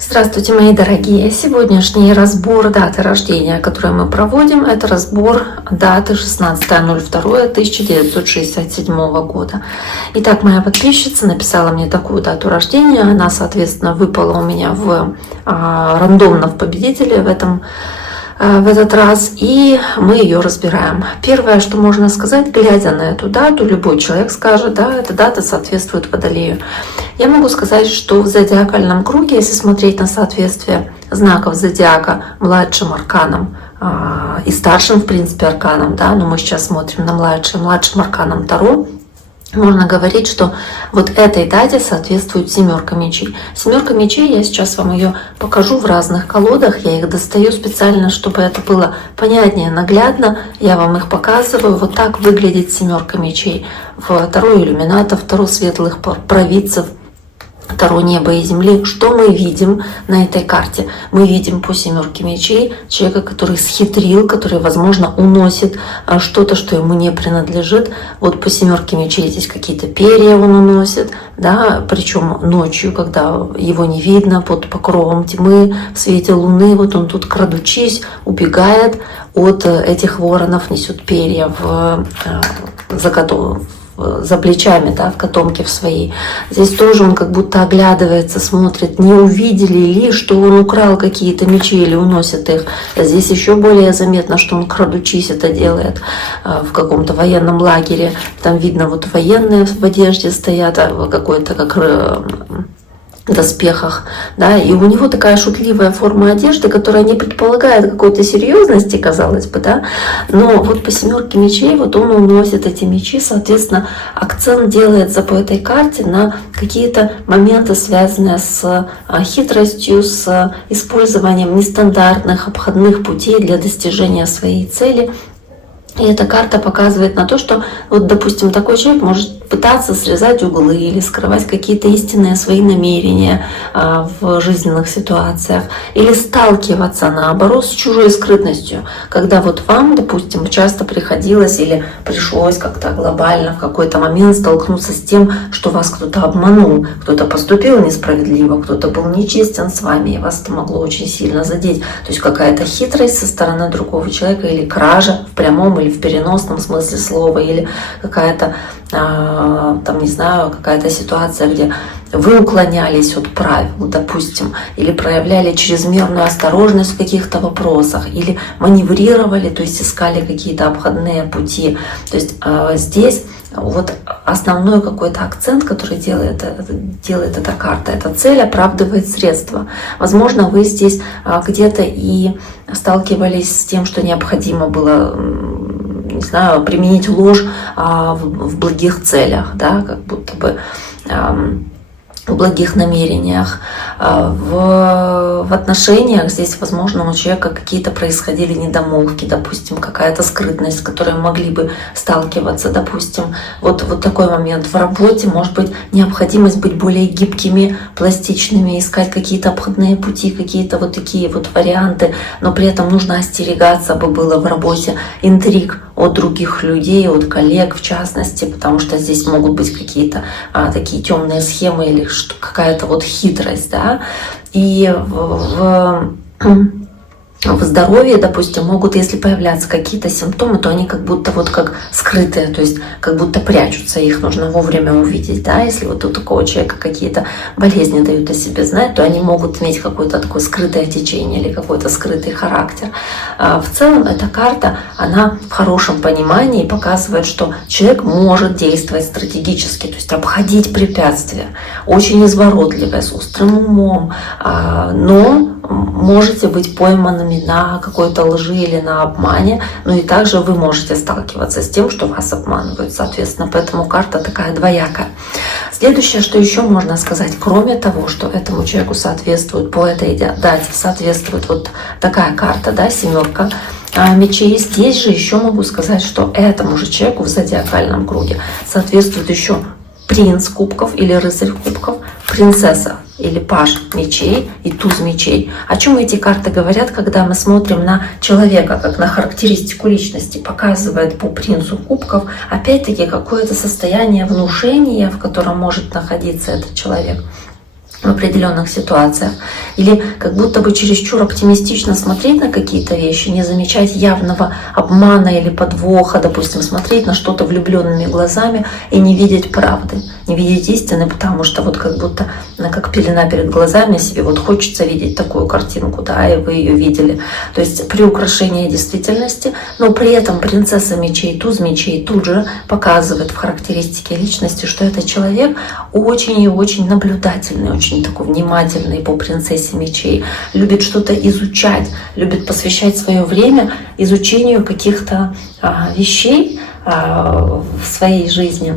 Здравствуйте, мои дорогие! Сегодняшний разбор даты рождения, который мы проводим, это разбор даты 16.02.1967 года. Итак, моя подписчица написала мне такую дату рождения. Она, соответственно, выпала у меня рандомно в победителе в этот раз, и мы ее разбираем. Первое, что можно сказать, глядя на эту дату, любой человек скажет, да, эта дата соответствует Водолею. Я могу сказать, что в зодиакальном круге, если смотреть на соответствие знаков зодиака младшим арканам и старшим, в принципе, арканам, да, но мы сейчас смотрим на младшим арканам Таро, можно говорить, что вот этой дате соответствует семерка мечей. Семерка мечей, я сейчас вам ее покажу в разных колодах. Я их достаю специально, чтобы это было понятнее, наглядно. Я вам их показываю. Вот так выглядит семерка мечей в Таро иллюминатов, Таро светлых провидцев, Таро неба и земли. Что мы видим на этой карте? Мы видим по семерке мечей человека, который схитрил, который, возможно, уносит что-то, что ему не принадлежит. Вот по семерке мечей здесь какие-то перья он уносит, да, причем ночью, когда его не видно, под покровом тьмы, в свете луны. Вот он тут, крадучись, убегает от этих воронов, несет перья за плечами, да, в котомке в своей. Здесь тоже он как будто оглядывается, смотрит, не увидели ли, что он украл какие-то мечи или уносит их. Здесь еще более заметно, что он, крадучись, это делает в каком-то военном лагере. Там видно, вот военные в одежде стоят, какой-то как доспехах, да, и у него такая шутливая форма одежды, которая не предполагает какой-то серьезности, казалось бы, да, но вот по семерке мечей вот он уносит эти мечи, соответственно, акцент делается по этой карте на какие-то моменты, связанные с хитростью, с использованием нестандартных обходных путей для достижения своей цели. И эта карта показывает на то, что, вот, допустим, такой человек может пытаться срезать углы или скрывать какие-то истинные свои намерения в жизненных ситуациях, или сталкиваться, наоборот, с чужой скрытностью, когда вот вам, допустим, часто приходилось или пришлось как-то глобально в какой-то момент столкнуться с тем, что вас кто-то обманул, кто-то поступил несправедливо, кто-то был нечестен с вами, и вас это могло очень сильно задеть. То есть какая-то хитрость со стороны другого человека или кража в прямом или в переносном смысле слова, или какая-то, там, не знаю, какая-то ситуация, где вы уклонялись от правил, допустим, или проявляли чрезмерную осторожность в каких-то вопросах, или маневрировали, то есть искали какие-то обходные пути. То есть здесь вот основной какой-то акцент, который делает эта карта, эта цель оправдывает средства. Возможно, вы здесь где-то и сталкивались с тем, что необходимо было, не знаю, применить ложь в благих целях, да, как будто бы в благих намерениях. В отношениях здесь, возможно, у человека какие-то происходили недомолвки, допустим, какая-то скрытность, с которой могли бы сталкиваться, допустим. Вот такой момент. В работе, может быть, необходимость быть более гибкими, пластичными, искать какие-то обходные пути, какие-то вот такие вот варианты, но при этом нужно остерегаться бы было в работе интриг от других людей, от коллег в частности, потому что здесь могут быть какие-то такие темные схемы или какая-то вот хитрость, да, и в здоровье, допустим, могут, если появляться какие-то симптомы, то они как будто вот как скрытые, то есть как будто прячутся, их нужно вовремя увидеть, да, если вот у такого человека какие-то болезни дают о себе знать, то они могут иметь какое-то такое скрытое течение или какой-то скрытый характер. В целом эта карта, она в хорошем понимании показывает, что человек может действовать стратегически, то есть обходить препятствия, очень изворотливый, с острым умом, но можете быть пойманными на какой-то лжи или на обмане, но и также вы можете сталкиваться с тем, что вас обманывают, соответственно, поэтому карта такая двоякая. Следующее, что еще можно сказать, кроме того, что этому человеку соответствует, по этой дате соответствует вот такая карта, да, семерка мечей, здесь же еще могу сказать, что этому же человеку в зодиакальном круге соответствует еще принц кубков или рыцарь кубков, принцесса или паж мечей и туз мечей. О чем эти карты говорят, когда мы смотрим на человека, как на характеристику личности, показывает по принцу кубков, опять-таки, какое-то состояние внушения, в котором может находиться этот человек. в определенных ситуациях, или как будто бы чересчур оптимистично смотреть на какие-то вещи, не замечать явного обмана или подвоха, допустим, смотреть на что-то влюбленными глазами и не видеть правды, не видеть истины, потому что вот как будто как пелена перед глазами себе, вот хочется видеть такую картинку, да, и вы ее видели. То есть приукрашение действительности, но при этом принцесса мечей, туз мечей тут же показывает в характеристике личности, что этот человек очень и очень наблюдательный, очень такой внимательный по принцессе мечей, любит что-то изучать, любит посвящать свое время изучению каких-то вещей в своей жизни,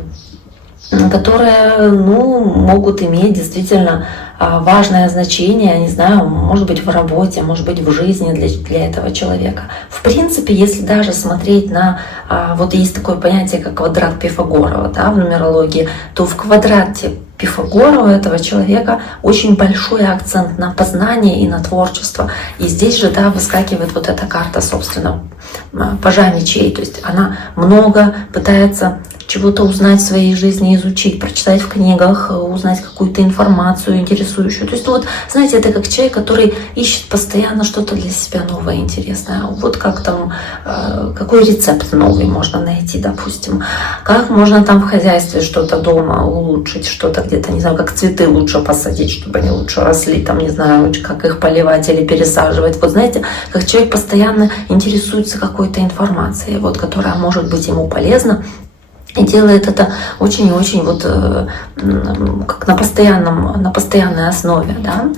которые, могут иметь действительно важное значение, не знаю, может быть в работе, может быть в жизни для этого человека. В принципе, если даже смотреть на, вот есть такое понятие, как квадрат Пифагорова, да, в нумерологии, то в квадрате Пифагора у этого человека очень большой акцент на познание и на творчество. И здесь же, да, выскакивает вот эта карта, собственно, пажа мечей. То есть она много пытается чего-то узнать в своей жизни, изучить, прочитать в книгах, узнать какую-то информацию интересующую. То есть, знаете, это как человек, который ищет постоянно что-то для себя новое, интересное. Вот как там, какой рецепт новый можно найти, допустим. Как можно там в хозяйстве что-то дома улучшить, что-то где-то, не знаю, как цветы лучше посадить, чтобы они лучше росли, там, не знаю, как их поливать или пересаживать. Вот знаете, как человек постоянно интересуется какой-то информацией, вот, которая может быть ему полезна. И делает это очень и очень вот как на постоянной основе, да,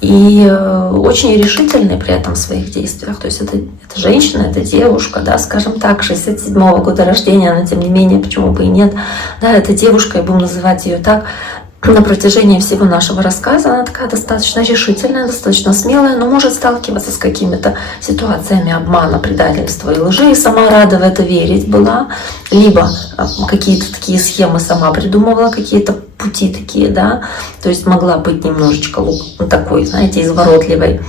и очень решительный при этом в своих действиях. То есть это женщина, это девушка, да, скажем так, 67-го года рождения, но тем не менее, почему бы и нет, да, это девушка, и будем называть ее так. На протяжении всего нашего рассказа она такая достаточно решительная, достаточно смелая, но может сталкиваться с какими-то ситуациями обмана, предательства и лжи, и сама рада в это верить была, либо какие-то такие схемы сама придумывала, какие-то пути такие, да, то есть могла быть немножечко такой, знаете, изворотливой.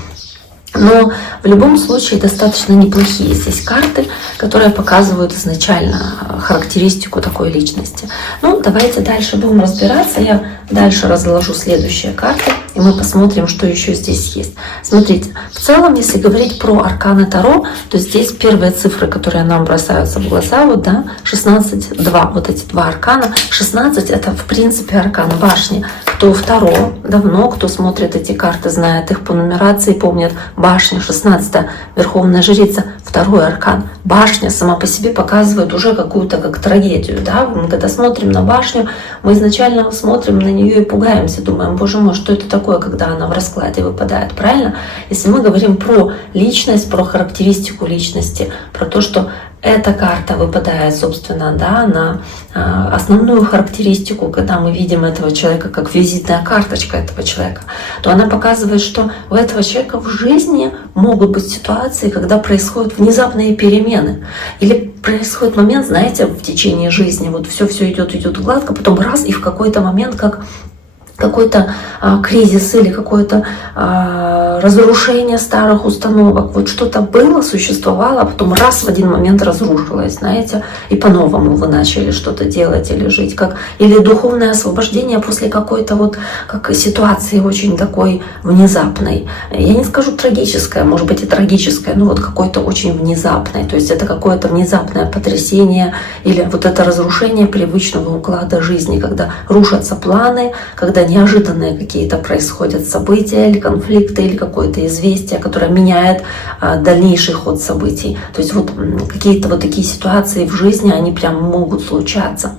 Но в любом случае достаточно неплохие здесь карты, которые показывают изначально характеристику такой личности. Давайте дальше будем разбираться. Я дальше разложу следующие карты, и мы посмотрим, что еще здесь есть. Смотрите, в целом, если говорить про арканы Таро, то здесь первые цифры, которые нам бросаются в глаза, вот, да, 16, 2, вот эти два аркана. 16 — это, в принципе, аркан башни. Кто в Таро давно, кто смотрит эти карты, знает их по нумерации, помнит башня, 16-я, верховная жрица, второй аркан. Башня сама по себе показывает уже какую-то как трагедию, да. Мы когда смотрим на башню, мы изначально смотрим на нее и пугаемся, думаем, боже мой, что это такое, когда она в раскладе выпадает, правильно? Если мы говорим про личность, про характеристику личности, про то, что эта карта выпадает, собственно, да, на основную характеристику, когда мы видим этого человека как визитная карточка этого человека, то она показывает, что у этого человека в жизни могут быть ситуации, когда происходят внезапные перемены. Или происходит момент, знаете, в течение жизни, вот все идет гладко, потом раз, и в какой-то момент как какой-то кризис или какое-то разрушение старых установок. Вот что-то было, существовало, а потом раз в один момент разрушилось, знаете, и по-новому вы начали что-то делать или жить. Или духовное освобождение после какой-то вот как ситуации очень такой внезапной. Я не скажу трагическое, может быть и трагическое, но вот какой-то очень внезапной. То есть это какое-то внезапное потрясение или вот это разрушение привычного уклада жизни, когда рушатся планы, когда неожиданные какие-то происходят события или конфликты, или какое-то известие, которое меняет дальнейший ход событий. То есть вот какие-то вот такие ситуации в жизни, они прям могут случаться.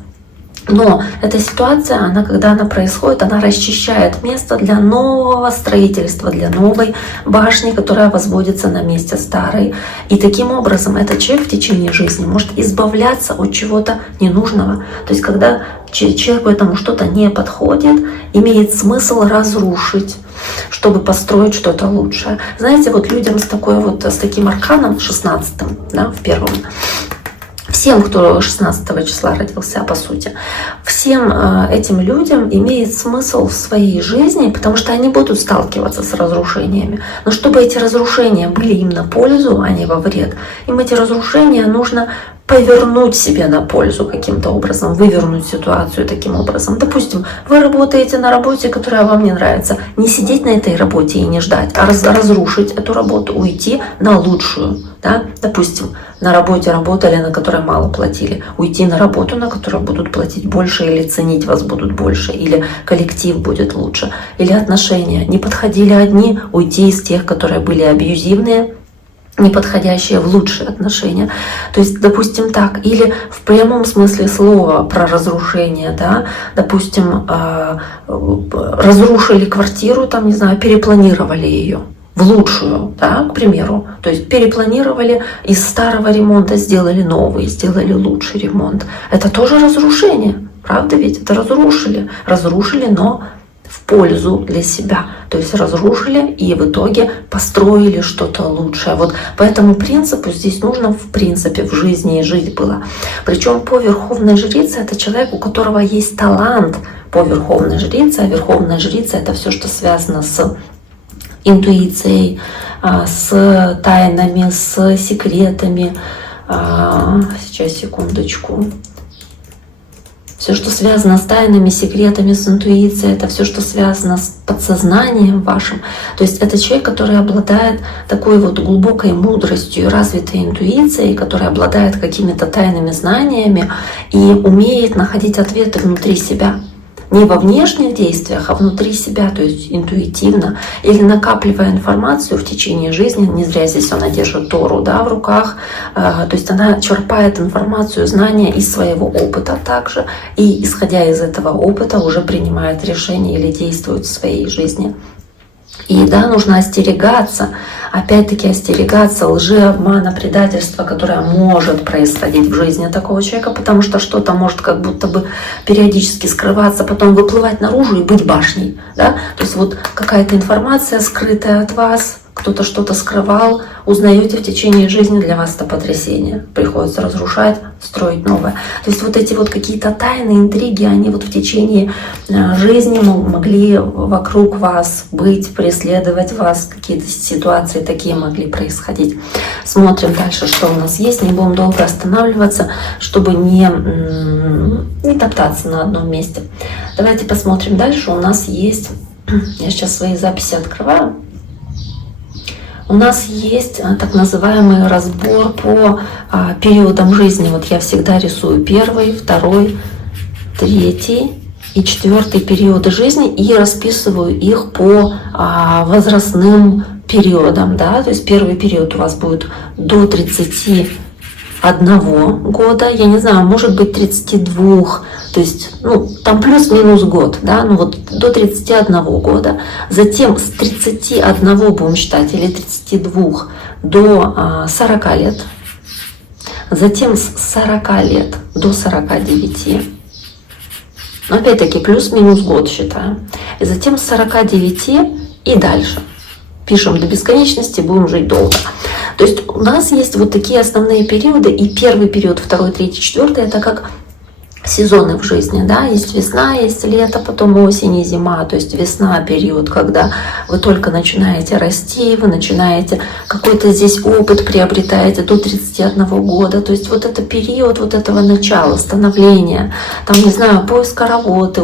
Но эта ситуация, когда она происходит, она расчищает место для нового строительства, для новой башни, которая возводится на месте старой. И таким образом этот человек в течение жизни может избавляться от чего-то ненужного. То есть когда человеку этому что-то не подходит, имеет смысл разрушить, чтобы построить что-то лучшее. Знаете, вот людям с таким арканом 16-м, да, в первом, всем, кто 16 числа родился, по сути, всем этим людям имеет смысл в своей жизни, потому что они будут сталкиваться с разрушениями. Но чтобы эти разрушения были им на пользу, а не во вред, им эти разрушения нужно повернуть себе на пользу каким-то образом, вывернуть ситуацию таким образом. Допустим, вы работаете на работе, которая вам не нравится. Не сидеть на этой работе и не ждать, а разрушить эту работу, уйти на лучшую. Да? Допустим, на работе работали, на которой мало платили. Уйти на работу, на которой будут платить больше, или ценить вас будут больше, или коллектив будет лучше. Или отношения. Не подходили одни, уйти из тех, которые были абьюзивные, неподходящие в лучшие отношения. То есть, допустим, так. Или в прямом смысле слова про разрушение, да, допустим, разрушили квартиру, там, не знаю, перепланировали ее в лучшую, да, к примеру. То есть перепланировали, из старого ремонта сделали новый, сделали лучший ремонт. Это тоже разрушение, правда ведь? Это разрушили, но в пользу для себя. То есть разрушили и в итоге построили что-то лучшее. Вот по этому принципу здесь нужно в принципе в жизни и жить было. Причем по верховной жрице это человек, у которого есть талант по верховной жрице. А верховная жрица это все, что связано с интуицией, с тайнами, с секретами. Сейчас, секундочку. Все, что связано с тайнами, секретами, с интуицией, это все, что связано с подсознанием вашим. То есть это человек, который обладает такой вот глубокой мудростью, развитой интуицией, который обладает какими-то тайными знаниями и умеет находить ответы внутри себя. Не во внешних действиях, а внутри себя, то есть интуитивно, или накапливая информацию в течение жизни. Не зря здесь она держит Тору, да, в руках. То есть она черпает информацию, знания из своего опыта также, и исходя из этого опыта уже принимает решения или действует в своей жизни. И да, нужно остерегаться, опять-таки остерегаться лжи, обмана, предательства, которое может происходить в жизни такого человека, потому что что-то может как будто бы периодически скрываться, потом выплывать наружу и быть башней. Да? То есть вот какая-то информация, скрытая от вас, кто-то что-то скрывал, узнаете в течение жизни, для вас это потрясение. Приходится разрушать, строить новое. То есть вот эти вот какие-то тайны, интриги, они вот в течение жизни могли вокруг вас быть, преследовать вас, какие-то ситуации такие могли происходить. Смотрим дальше, что у нас есть, не будем долго останавливаться, чтобы не топтаться на одном месте. Давайте посмотрим дальше. У нас есть, я сейчас свои записи открываю. У нас есть так называемый разбор по периодам жизни. Вот я всегда рисую первый, второй, третий и четвертый периоды жизни и расписываю их по возрастным периодам. Да? То есть первый период у вас будет до 31 года, я не знаю, может быть 32, то есть, там плюс-минус год, да, вот до 31 года. Затем с 31 будем считать, или 32 до 40 лет. Затем с 40 лет до 49. Но опять-таки плюс-минус год считаем. И затем с 49 и дальше. Пишем до бесконечности, будем жить долго. То есть у нас есть вот такие основные периоды. И первый период, второй, третий, четвертый, это как сезоны в жизни, да, есть весна, есть лето, потом осень и зима, то есть весна — период, когда вы только начинаете расти, вы начинаете какой-то здесь опыт приобретаете до 31 года, то есть вот это период вот этого начала, становления, там, не знаю, поиска работы,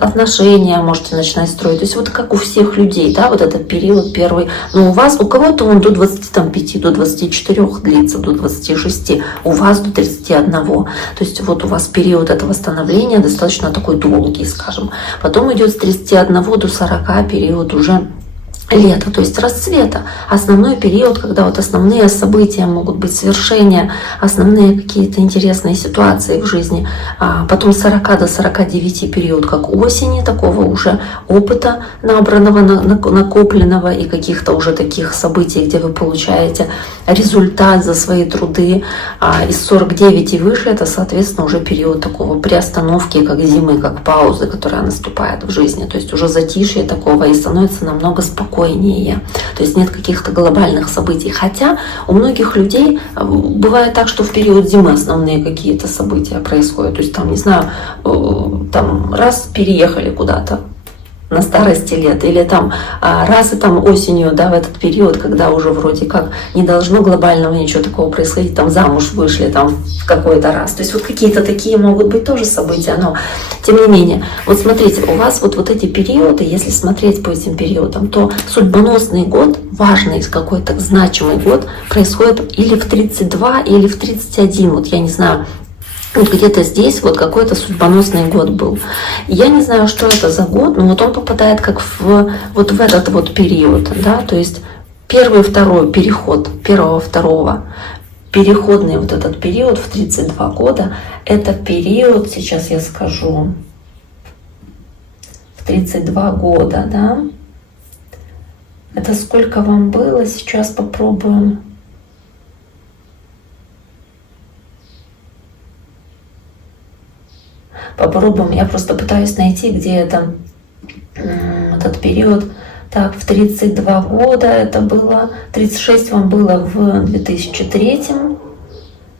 отношения можете начинать строить, то есть вот как у всех людей, да, вот этот период первый, но у кого-то он до 25, до 24 длится, до 26, у вас до 31, то есть вот у вас период этого становления достаточно такой долгий, скажем. Потом идет с 31 до 40 период уже лето, то есть расцвета. Основной период, когда вот основные события могут быть, свершения, основные какие-то интересные ситуации в жизни. Потом с 40 до 49 период как осени, такого уже опыта набранного, накопленного и каких-то уже таких событий, где вы получаете результат за свои труды. Из 49 и выше это, соответственно, уже период такого приостановки, как зимы, как паузы, которая наступает в жизни. То есть уже затишье такого и становится намного спокойнее. То есть нет каких-то глобальных событий. Хотя у многих людей бывает так, что в период зимы основные какие-то события происходят. То есть там, не знаю, там раз переехали куда-то на старости лет, или там раз и там осенью, да, в этот период, когда уже вроде как не должно глобального ничего такого происходить, там замуж вышли там в какой-то раз. То есть вот какие-то такие могут быть тоже события, но тем не менее, вот смотрите, у вас вот эти периоды, если смотреть по этим периодам, то судьбоносный год, важный какой-то значимый год, происходит или в 32, или в 31, вот я не знаю, вот где-то здесь вот какой-то судьбоносный год был. Я не знаю, что это за год, но вот он попадает как вот в этот вот период, да, то есть первый, второй переход, первого, второго, переходный вот этот период в 32 года, это период, сейчас я скажу, в 32 года, да, это сколько вам было, сейчас попробуем. Попробуем, я просто пытаюсь найти, где это, этот период. Так, в 32 года это было, 36 вам было в 2003,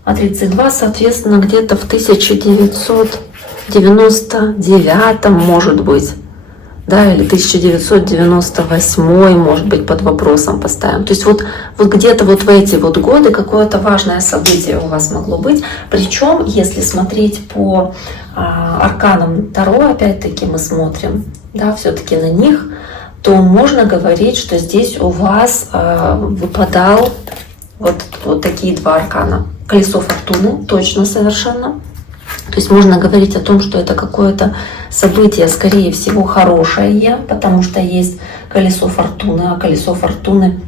а 32, соответственно, где-то в 1999, может быть, да, или 1998, может быть, под вопросом поставим. То есть вот где-то вот в эти вот годы какое-то важное событие у вас могло быть. Причем, если смотреть по арканам Таро, опять-таки мы смотрим, да, все-таки на них, то можно говорить, что здесь у вас выпадал вот такие два аркана. Колесо фортуны, точно совершенно. То есть можно говорить о том, что это какое-то событие, скорее всего, хорошее, потому что есть колесо фортуны, а колесо фортуны,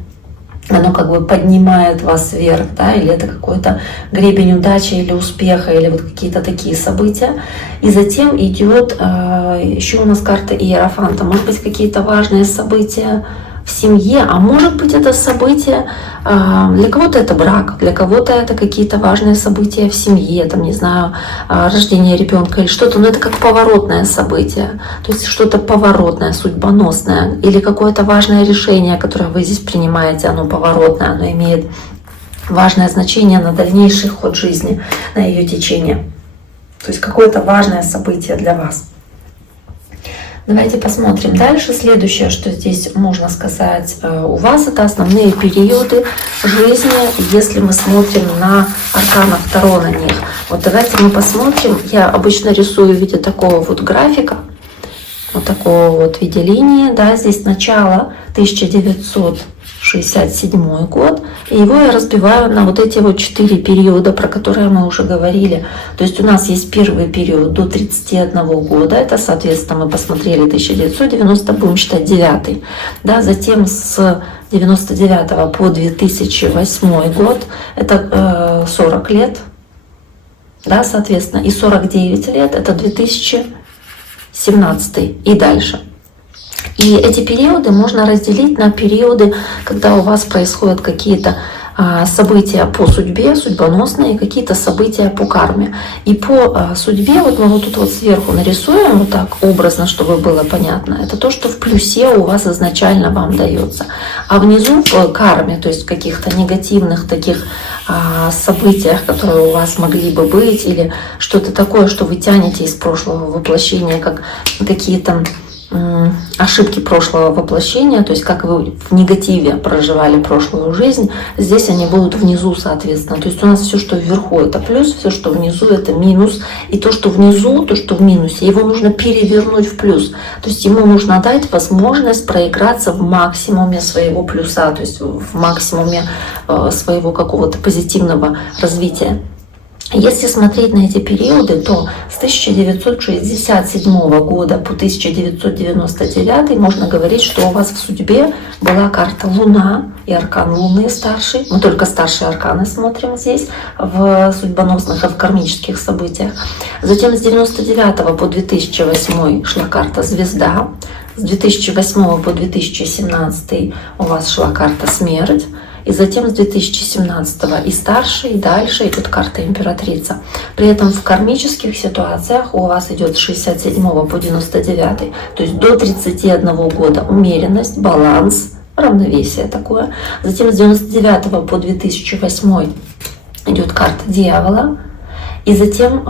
оно как бы поднимает вас вверх, да, или это какой-то гребень удачи или успеха, или вот какие-то такие события. И затем идет еще у нас карта Иерофанта. Может быть, какие-то важные события в семье, а может быть, это событие, для кого-то это брак, для кого-то это какие-то важные события в семье, там, не знаю, рождение ребенка или что-то, но это как поворотное событие, то есть что-то поворотное, судьбоносное, или какое-то важное решение, которое вы здесь принимаете, оно поворотное, оно имеет важное значение на дальнейший ход жизни, на ее течение. То есть какое-то важное событие для вас. Давайте посмотрим дальше. Следующее, что здесь можно сказать у вас, это основные периоды жизни, если мы смотрим на арканов Таро на них. Вот давайте мы посмотрим. Я обычно рисую в виде такого вот графика, вот такого вот в виде линии. Да, здесь начало 1967 год, и его я разбиваю на вот эти вот 4 периода, про которые мы уже говорили. То есть у нас есть первый период до 31 года, это, соответственно, мы посмотрели 1990, будем считать 9. Да, затем с 99 по 2008 год, это 40 лет, да, соответственно, и 49 лет, это 2017 и дальше. И эти периоды можно разделить на периоды, когда у вас происходят какие-то события по судьбе, судьбоносные, какие-то события по карме. И по судьбе, вот мы вот тут вот сверху нарисуем, вот так образно, чтобы было понятно, это то, что в плюсе у вас изначально вам дается. А внизу по карме, то есть в каких-то негативных таких событиях, которые у вас могли бы быть, или что-то такое, что вы тянете из прошлого воплощения, как какие-то ошибки прошлого воплощения, то есть как вы в негативе проживали прошлую жизнь, здесь они будут внизу, соответственно. То есть у нас все, что вверху, это плюс, все, что внизу, это минус. И то, что внизу, то, что в минусе, его нужно перевернуть в плюс. То есть ему нужно дать возможность проиграться в максимуме своего плюса, то есть в максимуме своего какого-то позитивного развития. Если смотреть на эти периоды, то с 1967 года по 1999 можно говорить, что у вас в судьбе была карта Луна и аркан Луны старший. Мы только старшие арканы смотрим здесь в судьбоносных и в кармических событиях. Затем с 1999 по 2008 шла карта Звезда. С 2008 по 2017 у вас шла карта Смерть. И затем с 2017 и старше, и дальше идет карта Императрица. При этом в кармических ситуациях у вас идет с 67 по 99, то есть до 31 года умеренность, баланс, равновесие такое. Затем с 99 по 2008 идет карта Дьявола. И затем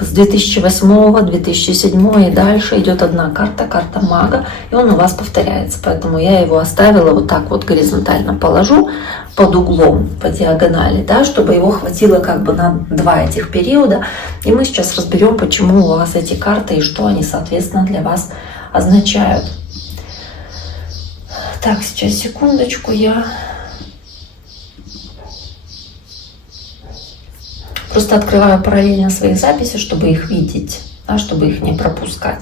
с 2008, 2007 и дальше идет одна карта, карта мага, и он у вас повторяется. Поэтому я его оставила вот так вот горизонтально положу под углом, по диагонали, да, чтобы его хватило как бы на 2 этих периода. И мы сейчас разберем, почему у вас эти карты и что они, соответственно, для вас означают. Так, сейчас секундочку, я просто открываю параллельно свои записи, чтобы их видеть, да, чтобы их не пропускать.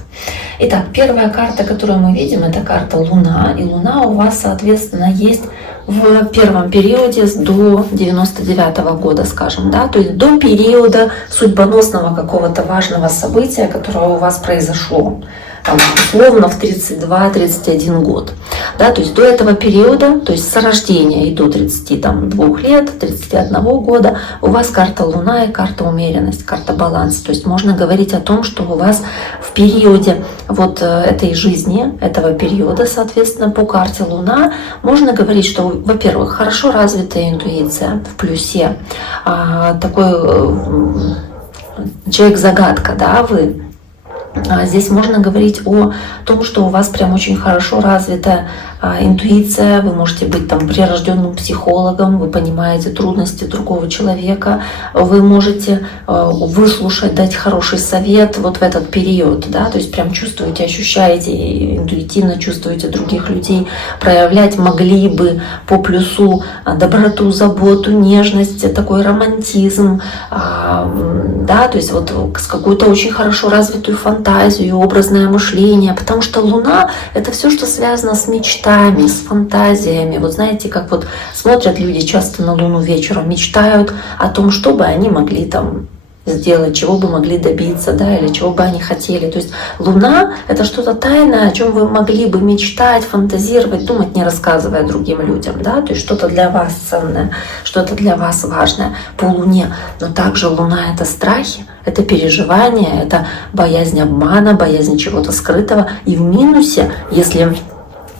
Итак, первая карта, которую мы видим, это карта Луна. И Луна у вас, соответственно, есть в первом периоде до 99-го года, скажем, да, то есть до периода судьбоносного какого-то важного события, которое у вас произошло. Там, условно в 32-31 год. Да, то есть до этого периода, то есть с рождения и до 32 лет, 31 года, у вас карта Луна и карта умеренность, карта баланс. То есть можно говорить о том, что у вас в периоде вот этой жизни, этого периода, соответственно, по карте Луна, можно говорить, что, во-первых, хорошо развитая интуиция в плюсе, такой человек-загадка, да, вы. Здесь можно говорить о том, что у вас прям очень хорошо развита интуиция, вы можете быть там прирожденным психологом, вы понимаете трудности другого человека, вы можете выслушать, дать хороший совет вот в этот период, да, то есть прям чувствуете, ощущаете, интуитивно чувствуете других людей, проявлять могли бы по плюсу доброту, заботу, нежность, такой романтизм, да, то есть вот с какую-то очень хорошо развитую фантазию, образное мышление, потому что Луна — это все, что связано с мечтами, с фантазиями. Вот знаете, как вот смотрят люди часто на Луну вечером, мечтают о том, что бы они могли там сделать, чего бы могли добиться, да, или чего бы они хотели. То есть Луна — это что-то тайное, о чем вы могли бы мечтать, фантазировать, думать, не рассказывая другим людям, да, то есть что-то для вас ценное, что-то для вас важное по Луне. Но также Луна — это страхи, это переживания, это боязнь обмана, боязнь чего-то скрытого. И в минусе, если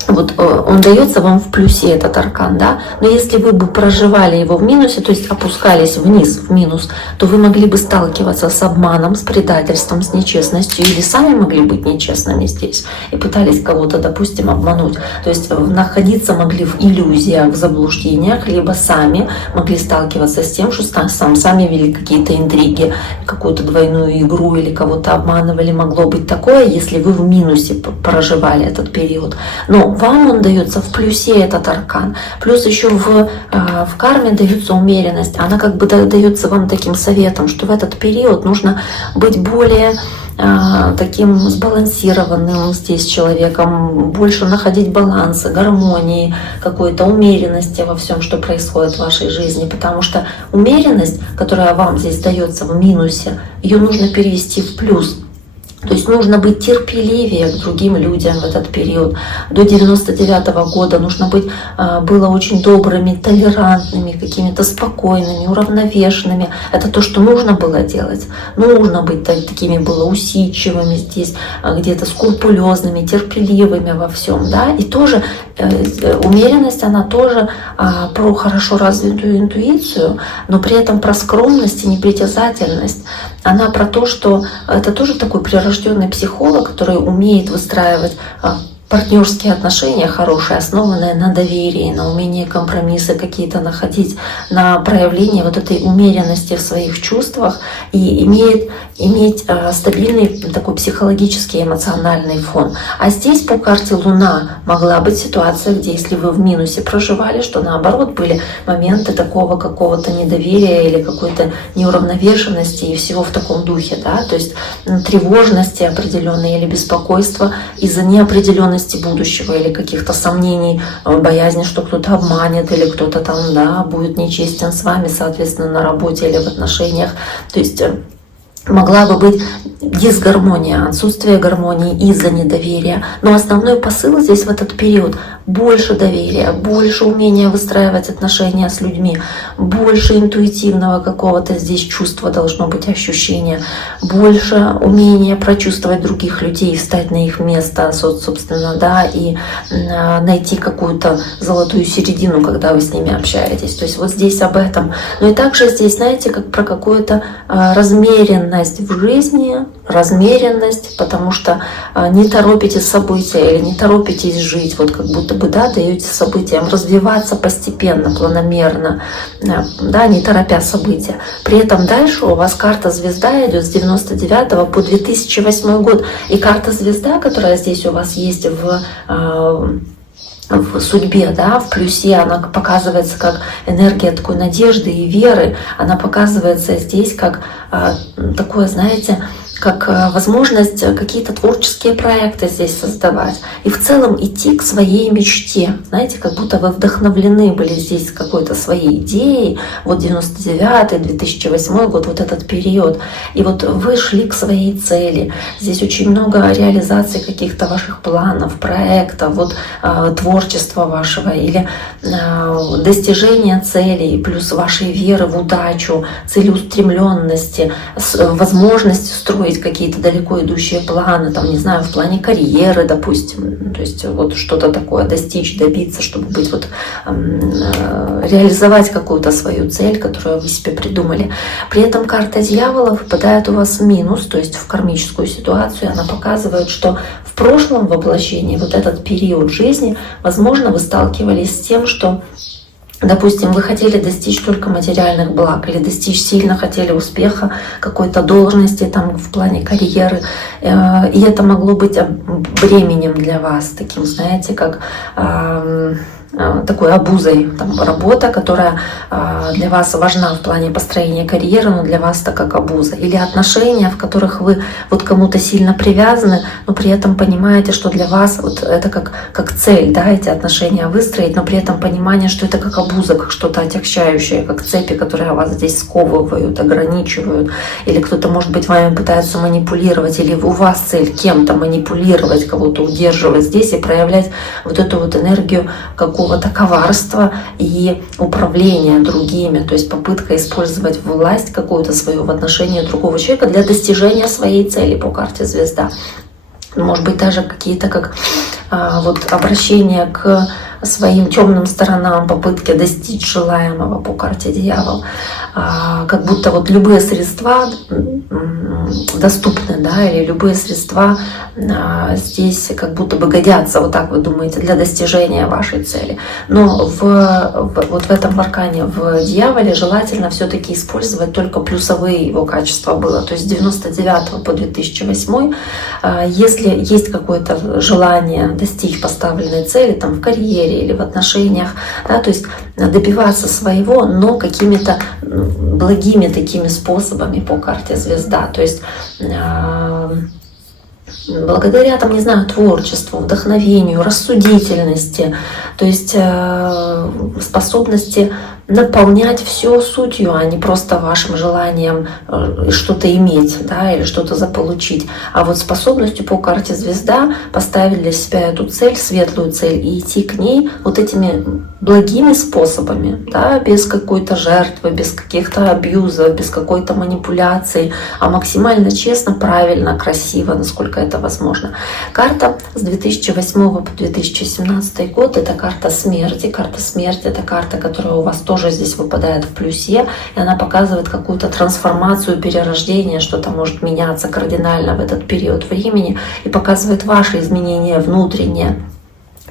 вот он дается вам в плюсе, этот аркан, да, но если вы бы проживали его в минусе, то есть опускались вниз, в минус, то вы могли бы сталкиваться с обманом, с предательством, с нечестностью, или сами могли быть нечестными здесь и пытались кого-то, допустим, обмануть. То есть находиться могли в иллюзиях, в заблуждениях, либо сами могли сталкиваться с тем, что сами вели какие-то интриги, какую-то двойную игру или кого-то обманывали. Могло быть такое, если вы в минусе проживали этот период. Но вам он дается в плюсе, этот аркан. Плюс еще в карме дается умеренность. Она как бы дается вам таким советом, что в этот период нужно быть более таким сбалансированным здесь человеком, больше находить баланса, гармонии, какой-то умеренности во всем, что происходит в вашей жизни. Потому что умеренность, которая вам здесь дается в минусе, ее нужно перевести в плюс. То есть нужно быть терпеливее к другим людям в этот период. До 99-го года нужно было очень добрыми, толерантными, какими-то спокойными, уравновешенными. Это то, что нужно было делать. Нужно быть такими было усидчивыми здесь, где-то скрупулезными, терпеливыми во всем. Да? И тоже умеренность, она тоже про хорошо развитую интуицию, но при этом про скромность и непритязательность. Она про то, что это тоже такой прирожденный психолог, который умеет выстраивать партнерские отношения хорошие, основанные на доверии, на умении компромиссы какие-то находить, на проявление вот этой умеренности в своих чувствах и иметь стабильный такой психологический эмоциональный фон. А здесь по карте Луна могла быть ситуация, где если вы в минусе проживали, что наоборот были моменты такого какого-то недоверия или какой-то неуравновешенности и всего в таком духе, да, то есть тревожности определенной или беспокойства из-за неопределенности будущего или каких-то сомнений, боязни, что кто-то обманет или кто-то там, да, будет нечестен с вами, соответственно, на работе или в отношениях. То есть могла бы быть дисгармония, отсутствие гармонии из-за недоверия. Но основной посыл здесь в этот период — больше доверия, больше умения выстраивать отношения с людьми, больше интуитивного какого-то здесь чувства должно быть, ощущения, больше умения прочувствовать других людей, встать на их место, собственно, да, и найти какую-то золотую середину, когда вы с ними общаетесь. То есть вот здесь об этом. Но и также здесь, знаете, как про какую-то размеренность в жизни, размеренность, потому что не торопите события или не торопитесь жить, вот как будто бы, да, даете событиям развиваться постепенно, планомерно, да, не торопя события. При этом дальше у вас карта звезда идет с 99 по 2008 год. И карта звезда, которая здесь у вас есть в судьбе, да, в плюсе, она показывается как энергия такой надежды и веры. Она показывается здесь как такое, знаете, как возможность какие-то творческие проекты здесь создавать. И в целом идти к своей мечте. Знаете, как будто вы вдохновлены были здесь какой-то своей идеей. Вот 99-й, 2008 год, вот этот период. И вот вы шли к своей цели. Здесь очень много реализации каких-то ваших планов, проектов, вот творчества вашего или достижения целей, плюс вашей веры в удачу, целеустремленности, возможности строить какие-то далеко идущие планы, там, не знаю, в плане карьеры, допустим, то есть вот что-то такое достичь, добиться, чтобы быть вот реализовать какую-то свою цель, которую вы себе придумали. При этом карта дьявола выпадает у вас в минус, то есть в кармическую ситуацию. Она показывает, что в прошлом воплощении, вот этот период жизни, возможно, вы сталкивались с тем, что, допустим, вы хотели достичь только материальных благ или достичь сильно хотели успеха, какой-то должности там в плане карьеры, и это могло быть бременем для вас, таким, знаете, как такой обузой, там, работа, которая для вас важна в плане построения карьеры, но для вас это как обуза. Или отношения, в которых вы вот кому-то сильно привязаны, но при этом понимаете, что для вас вот это как цель, да, эти отношения выстроить, но при этом понимание, что это как обуза, как что-то отягчающее, как цепи, которые вас здесь сковывают, ограничивают. Или кто-то, может быть, вами пытается манипулировать, или у вас цель кем-то манипулировать, кого-то удерживать здесь и проявлять вот эту вот энергию какого-то коварства и управления другими, то есть попытка использовать власть какую-то свою в отношении другого человека для достижения своей цели по карте звезда. Может быть, даже какие-то как вот обращения к своим темным сторонам, попытки достичь желаемого по карте дьявол. Как будто вот любые средства доступны, да, или любые средства здесь как будто бы годятся, вот так вы думаете, для достижения вашей цели. Но вот в этом аркане, в дьяволе, желательно все-таки использовать только плюсовые его качества было. То есть с 99 по 2008, если есть какое-то желание достичь поставленной цели там в карьере или в отношениях, да, то есть добиваться своего, но какими-то благими такими способами по карте звезда. То есть благодаря, там, не знаю, творчеству, вдохновению, рассудительности, то есть способности наполнять все сутью, а не просто вашим желанием что-то иметь, да, или что-то заполучить, а вот способностью по карте звезда поставить для себя эту цель, светлую цель, и идти к ней вот этими благими способами, да, без какой-то жертвы, без каких-то абьюзов, без какой-то манипуляции, а максимально честно, правильно, красиво, насколько это возможно. Карта с 2008 по 2017 год — это карта смерти. Карта смерти — это карта, которая у вас тоже здесь выпадает в плюсе, и она показывает какую-то трансформацию, перерождение, что-то может меняться кардинально в этот период времени, и показывает ваши изменения внутренние.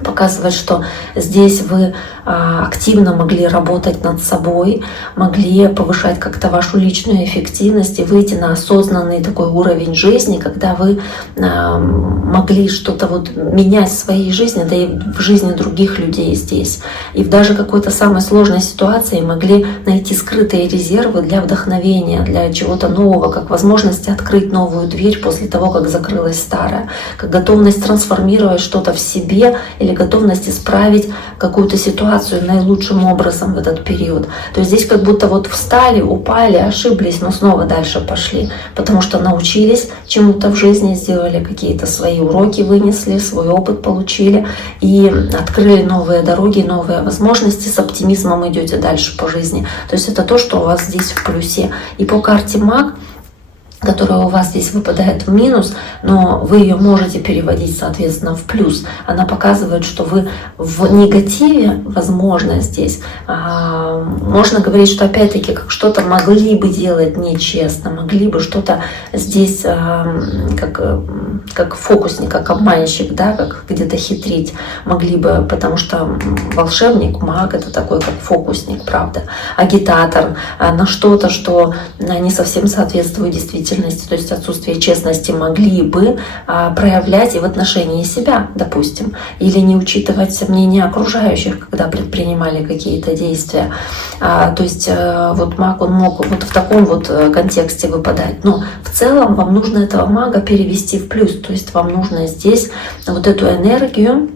Показывает, что здесь вы активно могли работать над собой, могли повышать как-то вашу личную эффективность и выйти на осознанный такой уровень жизни, когда вы могли что-то вот менять в своей жизни, да и в жизни других людей здесь. И в даже какой-то самой сложной ситуации могли найти скрытые резервы для вдохновения, для чего-то нового, как возможность открыть новую дверь после того, как закрылась старая, как готовность трансформировать что-то в себе или или готовность исправить какую-то ситуацию наилучшим образом в этот период. То есть здесь как будто вот встали, упали, ошиблись, но снова дальше пошли, потому что научились чему-то в жизни, сделали какие-то свои уроки, вынесли, свой опыт получили и открыли новые дороги, новые возможности, с оптимизмом идете дальше по жизни. То есть это то, что у вас здесь в плюсе. И по карте Маг, которая у вас здесь выпадает в минус, но вы ее можете переводить, соответственно, в плюс. Она показывает, что вы в негативе, возможно, здесь можно говорить, что опять-таки как что-то могли бы делать нечестно, могли бы что-то здесь как фокусник, как обманщик, да, как где-то хитрить могли бы, потому что волшебник, маг — это такой как фокусник, правда, агитатор на что-то, что не совсем соответствует действительности. То есть отсутствие честности могли бы проявлять и в отношении себя, допустим, или не учитывать мнение окружающих, когда предпринимали какие-то действия. То есть вот маг, он мог вот в таком вот контексте выпадать. Но в целом вам нужно этого мага перевести в плюс. То есть вам нужно здесь вот эту энергию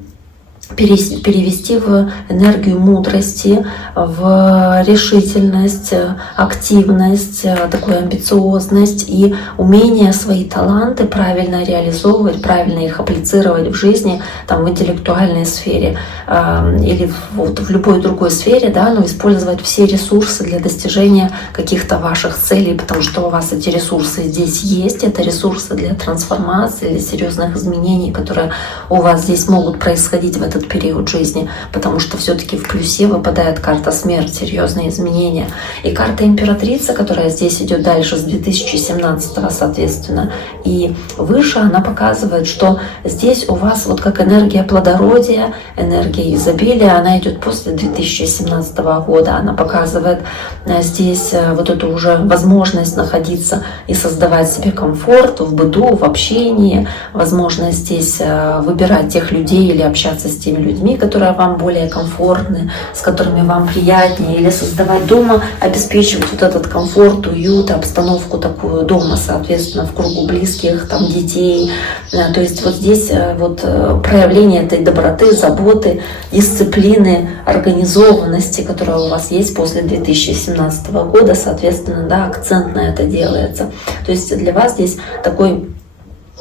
перевести в энергию мудрости, в решительность, активность, такую амбициозность и умение свои таланты правильно реализовывать, правильно их апплицировать в жизни, там, в интеллектуальной сфере или вот в любой другой сфере, да, но использовать все ресурсы для достижения каких-то ваших целей, потому что у вас эти ресурсы здесь есть, это ресурсы для трансформации, для серьезных изменений, которые у вас здесь могут происходить в этот период жизни, потому что все-таки в плюсе выпадает карта смерть, серьезные изменения. И карта императрица, которая здесь идет дальше с 2017, соответственно, и выше, она показывает, что здесь у вас вот как энергия плодородия, энергия изобилия, она идет после 2017 года. Она показывает здесь вот эту уже возможность находиться и создавать себе комфорт в быту, в общении, возможность здесь выбирать тех людей или общаться с теми людьми, которые вам более комфортны, с которыми вам приятнее, или создавать дома, обеспечивать вот этот комфорт, уют, обстановку такую дома, соответственно, в кругу близких, там, детей. То есть вот здесь вот проявление этой доброты, заботы, дисциплины, организованности, которая у вас есть после 2017 года, соответственно, да, акцент на это делается. То есть для вас здесь такой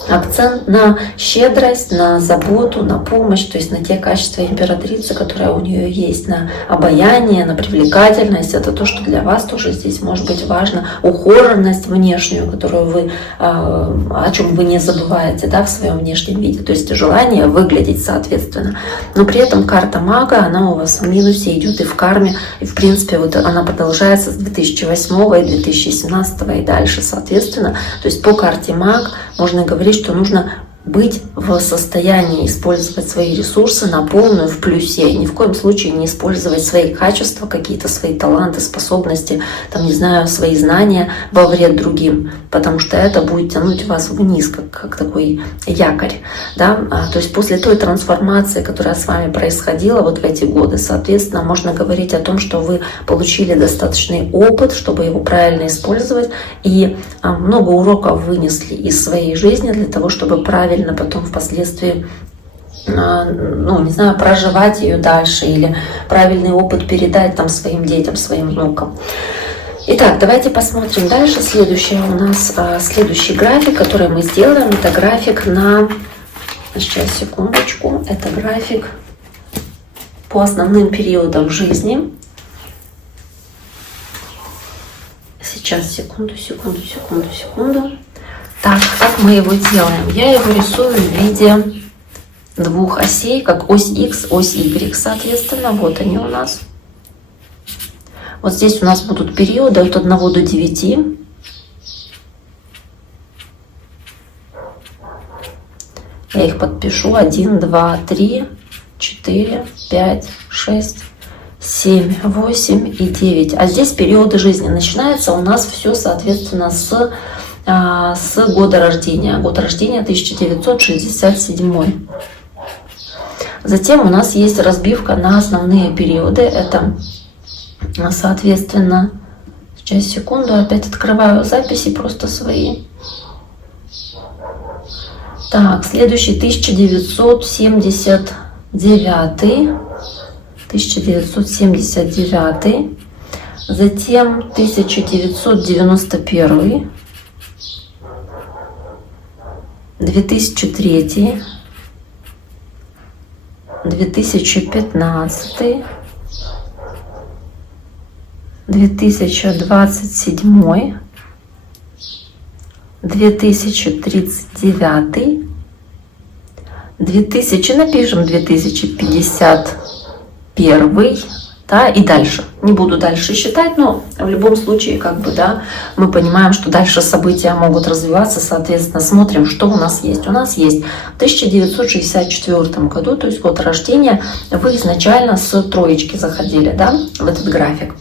акцент на щедрость, на заботу, на помощь, то есть на те качества императрицы, которые у нее есть, на обаяние, на привлекательность. Это то, что для вас тоже здесь может быть важно. Ухоженность внешнюю, которую вы, о чем вы не забываете, да, в своем внешнем виде. То есть желание выглядеть соответственно. Но при этом карта мага, она у вас в минусе идет и в карме. И в принципе вот она продолжается с 2008 и 2017 и дальше, соответственно. То есть по карте маг можно говорить, что нужно быть в состоянии использовать свои ресурсы на полную в плюсе. И ни в коем случае не использовать свои качества, какие-то свои таланты, способности, там, не знаю, свои знания во вред другим, потому что это будет тянуть вас вниз, как такой якорь. Да? То есть после той трансформации, которая с вами происходила вот в эти годы, соответственно, можно говорить о том, что вы получили достаточный опыт, чтобы его правильно использовать, и много уроков вынесли из своей жизни для того, чтобы правильно потом впоследствии, ну, не знаю, проживать ее дальше или правильный опыт передать там своим детям, своим внукам. Итак, давайте посмотрим дальше. Следующий у нас, следующий график, который мы сделаем, это график на... Сейчас, секундочку. Это график по основным периодам жизни. Сейчас, секунду. Так, как мы его делаем? Я его рисую в виде двух осей, как ось X, ось Y, соответственно. Вот они у нас. Вот здесь у нас будут периоды от 1 до 9. Я их подпишу. 1, 2, 3, 4, 5, 6, 7, 8 и 9. А здесь периоды жизни. Начинается у нас все, соответственно, с года рождения. Год рождения 1967. Затем у нас есть разбивка на основные периоды. Это, соответственно, сейчас, секунду, опять открываю записи просто свои. Так, следующий 1970. 1979, затем 1991, 2003, 2015, 2027, 2039, 2000, напишем 2051, да, и дальше. Не буду дальше считать, но в любом случае, как бы, да, мы понимаем, что дальше события могут развиваться, соответственно, смотрим, что у нас есть. У нас есть в 1964 году, то есть год рождения, вы изначально с троечки заходили, да, в этот график.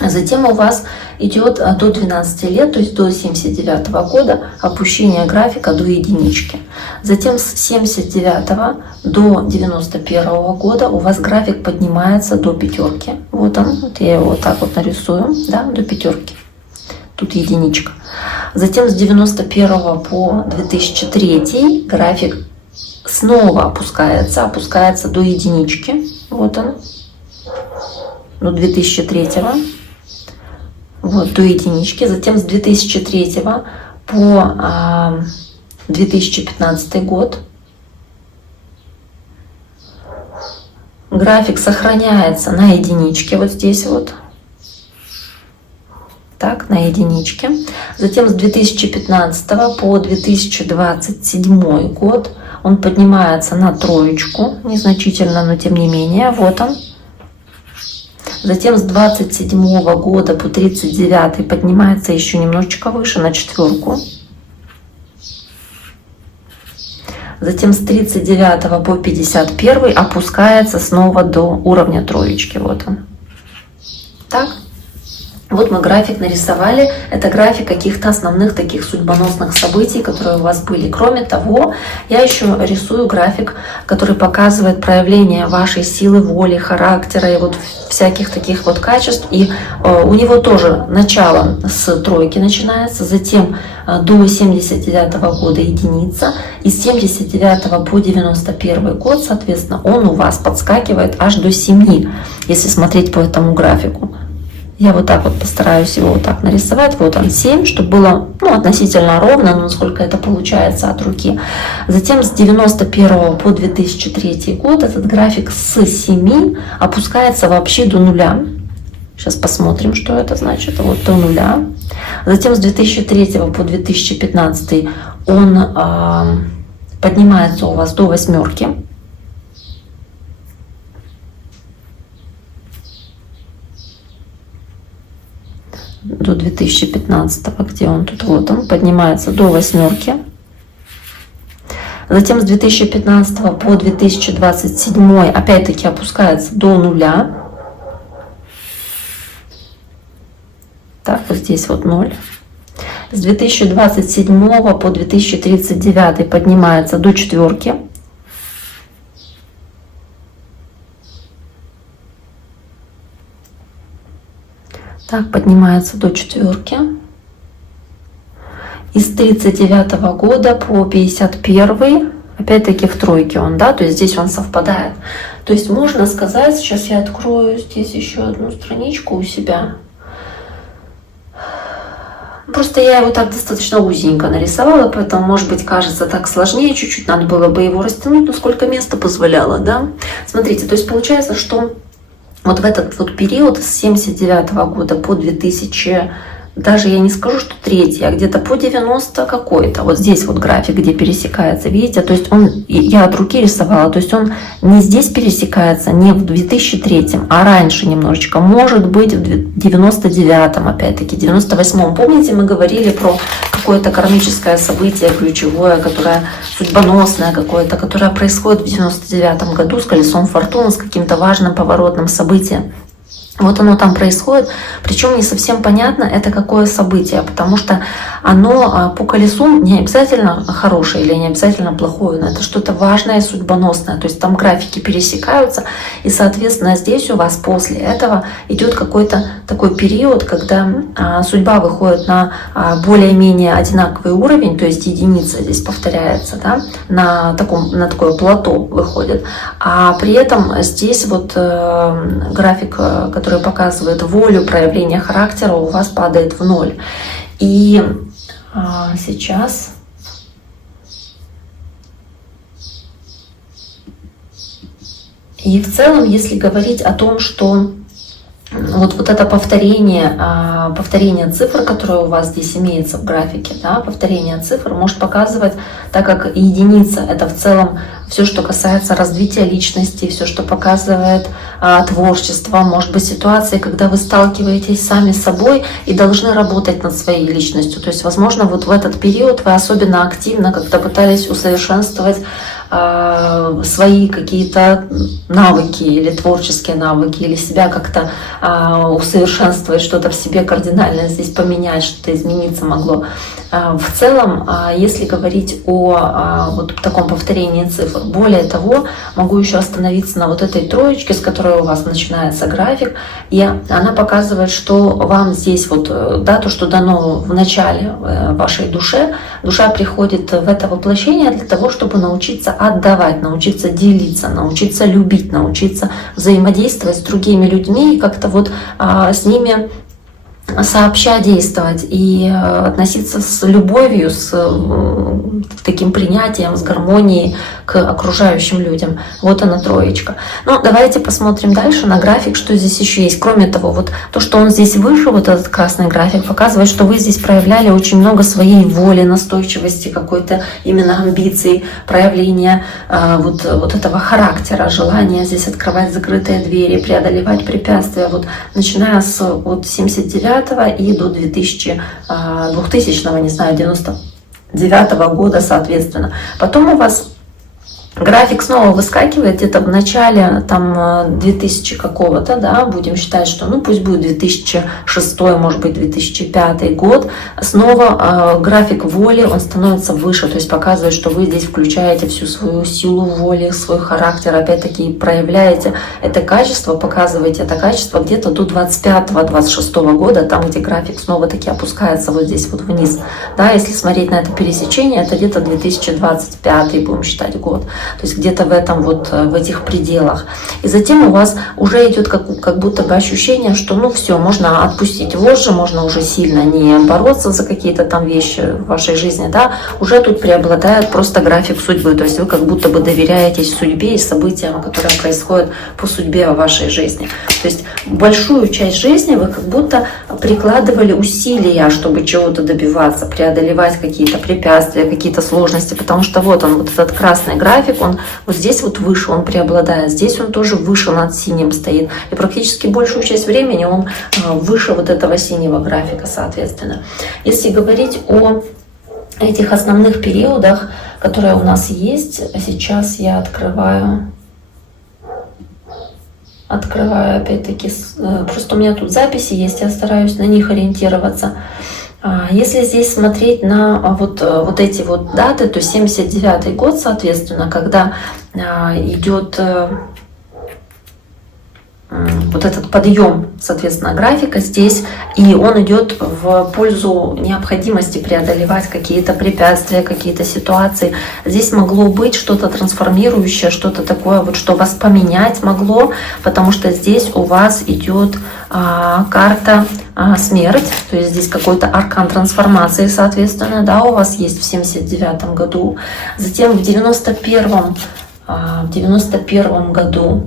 Затем у вас идет до 12 лет, то есть до 79 года, опущение графика до единички. Затем с 79 до 91 года у вас график поднимается до пятерки. Вот он, вот я его вот так вот нарисую, да, до пятерки. Тут единичка. Затем с 91 по 2003 график снова опускается до единички. Вот он, до 2003. Вот, до единички. Затем с 2003 по 2015 год график сохраняется на единичке, вот здесь вот. Так, на единичке. Затем с 2015 по 2027 год он поднимается на троечку, незначительно, но тем не менее, вот он. Затем с 27 года по 39 поднимается еще немножечко выше, на четверку. Затем с 39 по 51 опускается снова до уровня троечки. Вот он. Так. Вот мы график нарисовали. Это график каких-то основных таких судьбоносных событий, которые у вас были. Кроме того, я еще рисую график, который показывает проявление вашей силы воли, характера и вот всяких таких вот качеств. И у него тоже начало с тройки начинается, затем до 79 года единица, и с 79 по 91 год, соответственно, он у вас подскакивает аж до 7, если смотреть по этому графику. Я вот так вот постараюсь его вот так нарисовать. Вот он 7, чтобы было относительно ровно, но насколько это получается от руки. Затем с 91 по 2003 год этот график с 7 опускается вообще до нуля. Сейчас посмотрим, что это значит. Вот до нуля. Затем с 2003 по 2015 он поднимается у вас до 8. До 2015, где он тут, вот он, поднимается до 8. Затем с 2015 по 2027 опять-таки опускается до нуля. Так, вот здесь вот 0. С 2027 по 2039 поднимается до 4. Так, поднимается до 4. И с 39 года по 51 опять-таки в тройке он, да, то есть здесь он совпадает. То есть можно сказать, сейчас я открою здесь еще одну страничку у себя. Просто я его так достаточно узенько нарисовала, поэтому, может быть, кажется так сложнее, чуть-чуть надо было бы его растянуть, но сколько места позволяло, да. Смотрите, то есть получается, что вот в этот вот период с 79 года по 2000, даже я не скажу, что 3, а где-то по 90 какой-то. Вот здесь вот график, где пересекается, видите? То есть он, я от руки рисовала, то есть он не здесь пересекается, не в 2003, а раньше немножечко. Может быть в 99-м, опять-таки, 98-м. Помните, мы говорили про какое-то кармическое событие ключевое, которое судьбоносное какое-то, которое происходит в 99-м году с колесом фортуны, с каким-то важным поворотным событием. Вот оно там происходит, причем не совсем понятно, это какое событие, потому что оно по колесу не обязательно хорошее или не обязательно плохое, но это что-то важное, судьбоносное, то есть там графики пересекаются, и, соответственно, здесь у вас после этого идет какой-то такой период, когда судьба выходит на более-менее одинаковый уровень, то есть единица здесь повторяется, да, на такое плато выходит, а при этом здесь вот график, который показывает волю, проявление характера, у вас падает в ноль. И сейчас и в целом, если говорить о том, что вот это повторение цифр, которое у вас здесь имеется в графике, да, повторение цифр может показывать, так как единица — это в целом все, что касается развития личности, все, что показывает творчество, может быть, ситуации, когда вы сталкиваетесь сами с собой и должны работать над своей личностью. То есть, возможно, вот в этот период вы особенно активно как-то пытались усовершенствовать свои какие-то навыки или творческие навыки, или себя как-то усовершенствовать, что-то в себе кардинально здесь поменять, что-то измениться могло. В целом, если говорить о вот таком повторении цифр, более того, могу еще остановиться на вот этой троечке, с которой у вас начинается график, и она показывает, что вам здесь вот, да, то, что дано в начале вашей душе, душа приходит в это воплощение для того, чтобы научиться отдавать, научиться делиться, научиться любить, научиться взаимодействовать с другими людьми и как-то вот с ними сообща действовать и относиться с любовью, с таким принятием, с гармонией к окружающим людям. Вот она, троечка. Ну, давайте посмотрим дальше на график, что здесь еще есть. Кроме того, вот то, что он здесь выше, вот этот красный график, показывает, что вы здесь проявляли очень много своей воли, настойчивости, какой-то именно амбиции, проявления вот этого характера, желания здесь открывать закрытые двери, преодолевать препятствия. Вот начиная с вот 79 и до 2000, не знаю, 99 года, соответственно. Потом у вас график снова выскакивает где-то в начале там 2000 какого-то, да, будем считать, что, ну, пусть будет 2006, может быть, 2005 год. Снова график воли, он становится выше, то есть показывает, что вы здесь включаете всю свою силу воли, свой характер, опять-таки проявляете это качество, показываете это качество где-то до 25-26 года, там, где график снова-таки опускается вот здесь вот вниз. Да, если смотреть на это пересечение, это где-то 2025, будем считать, год. То есть где-то в этом вот, в этих пределах. И затем у вас уже идет как будто бы ощущение, что ну все, можно отпустить вожжи, можно уже сильно не бороться за какие-то там вещи в вашей жизни, да, уже тут преобладает просто график судьбы. То есть вы как будто бы доверяетесь судьбе и событиям, которые происходят по судьбе в вашей жизни. То есть большую часть жизни вы как будто прикладывали усилия, чтобы чего-то добиваться, преодолевать какие-то препятствия, какие-то сложности, потому что вот он, вот этот красный график, он вот здесь вот выше, он преобладает, здесь он тоже выше над синим стоит. И практически большую часть времени он выше вот этого синего графика, соответственно. Если говорить о этих основных периодах, которые у нас есть, сейчас я открываю опять-таки, просто у меня тут записи есть, я стараюсь на них ориентироваться. Если здесь смотреть на вот эти вот даты, то 79 год, соответственно, когда идет вот этот подъем, соответственно, графика здесь, и он идет в пользу необходимости преодолевать какие-то препятствия, какие-то ситуации. Здесь могло быть что-то трансформирующее, что-то такое, вот, что вас поменять могло, потому что здесь у вас идет карта смерть, то есть здесь какой-то аркан трансформации, соответственно, да, у вас есть в 79 году. Затем в 91 году,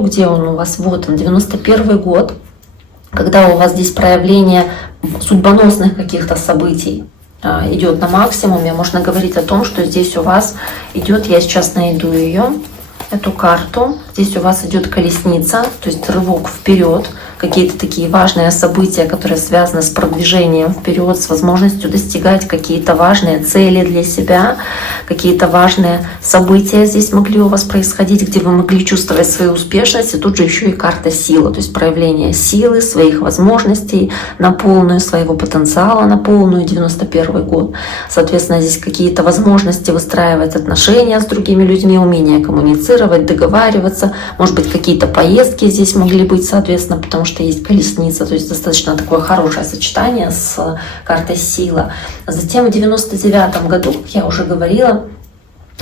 где он у вас, вот он, 91 год, когда у вас здесь проявление судьбоносных каких-то событий идет на максимуме, можно говорить о том, что здесь у вас идет, я сейчас найду ее, эту карту, Здесь у вас идет колесница, то есть рывок вперед, какие-то такие важные события, которые связаны с продвижением вперед, с возможностью достигать какие-то важные цели для себя, какие-то важные события здесь могли у вас происходить, где вы могли чувствовать свою успешность. И тут же еще и карта силы, то есть проявление силы, своих возможностей на полную, своего потенциала на полную, 91 год. Соответственно, здесь какие-то возможности выстраивать отношения с другими людьми, умение коммуницировать, договариваться, может быть, какие-то поездки здесь могли быть, соответственно, потому что есть колесница, то есть достаточно такое хорошее сочетание с картой сила. Затем в 99 году, как я уже говорила,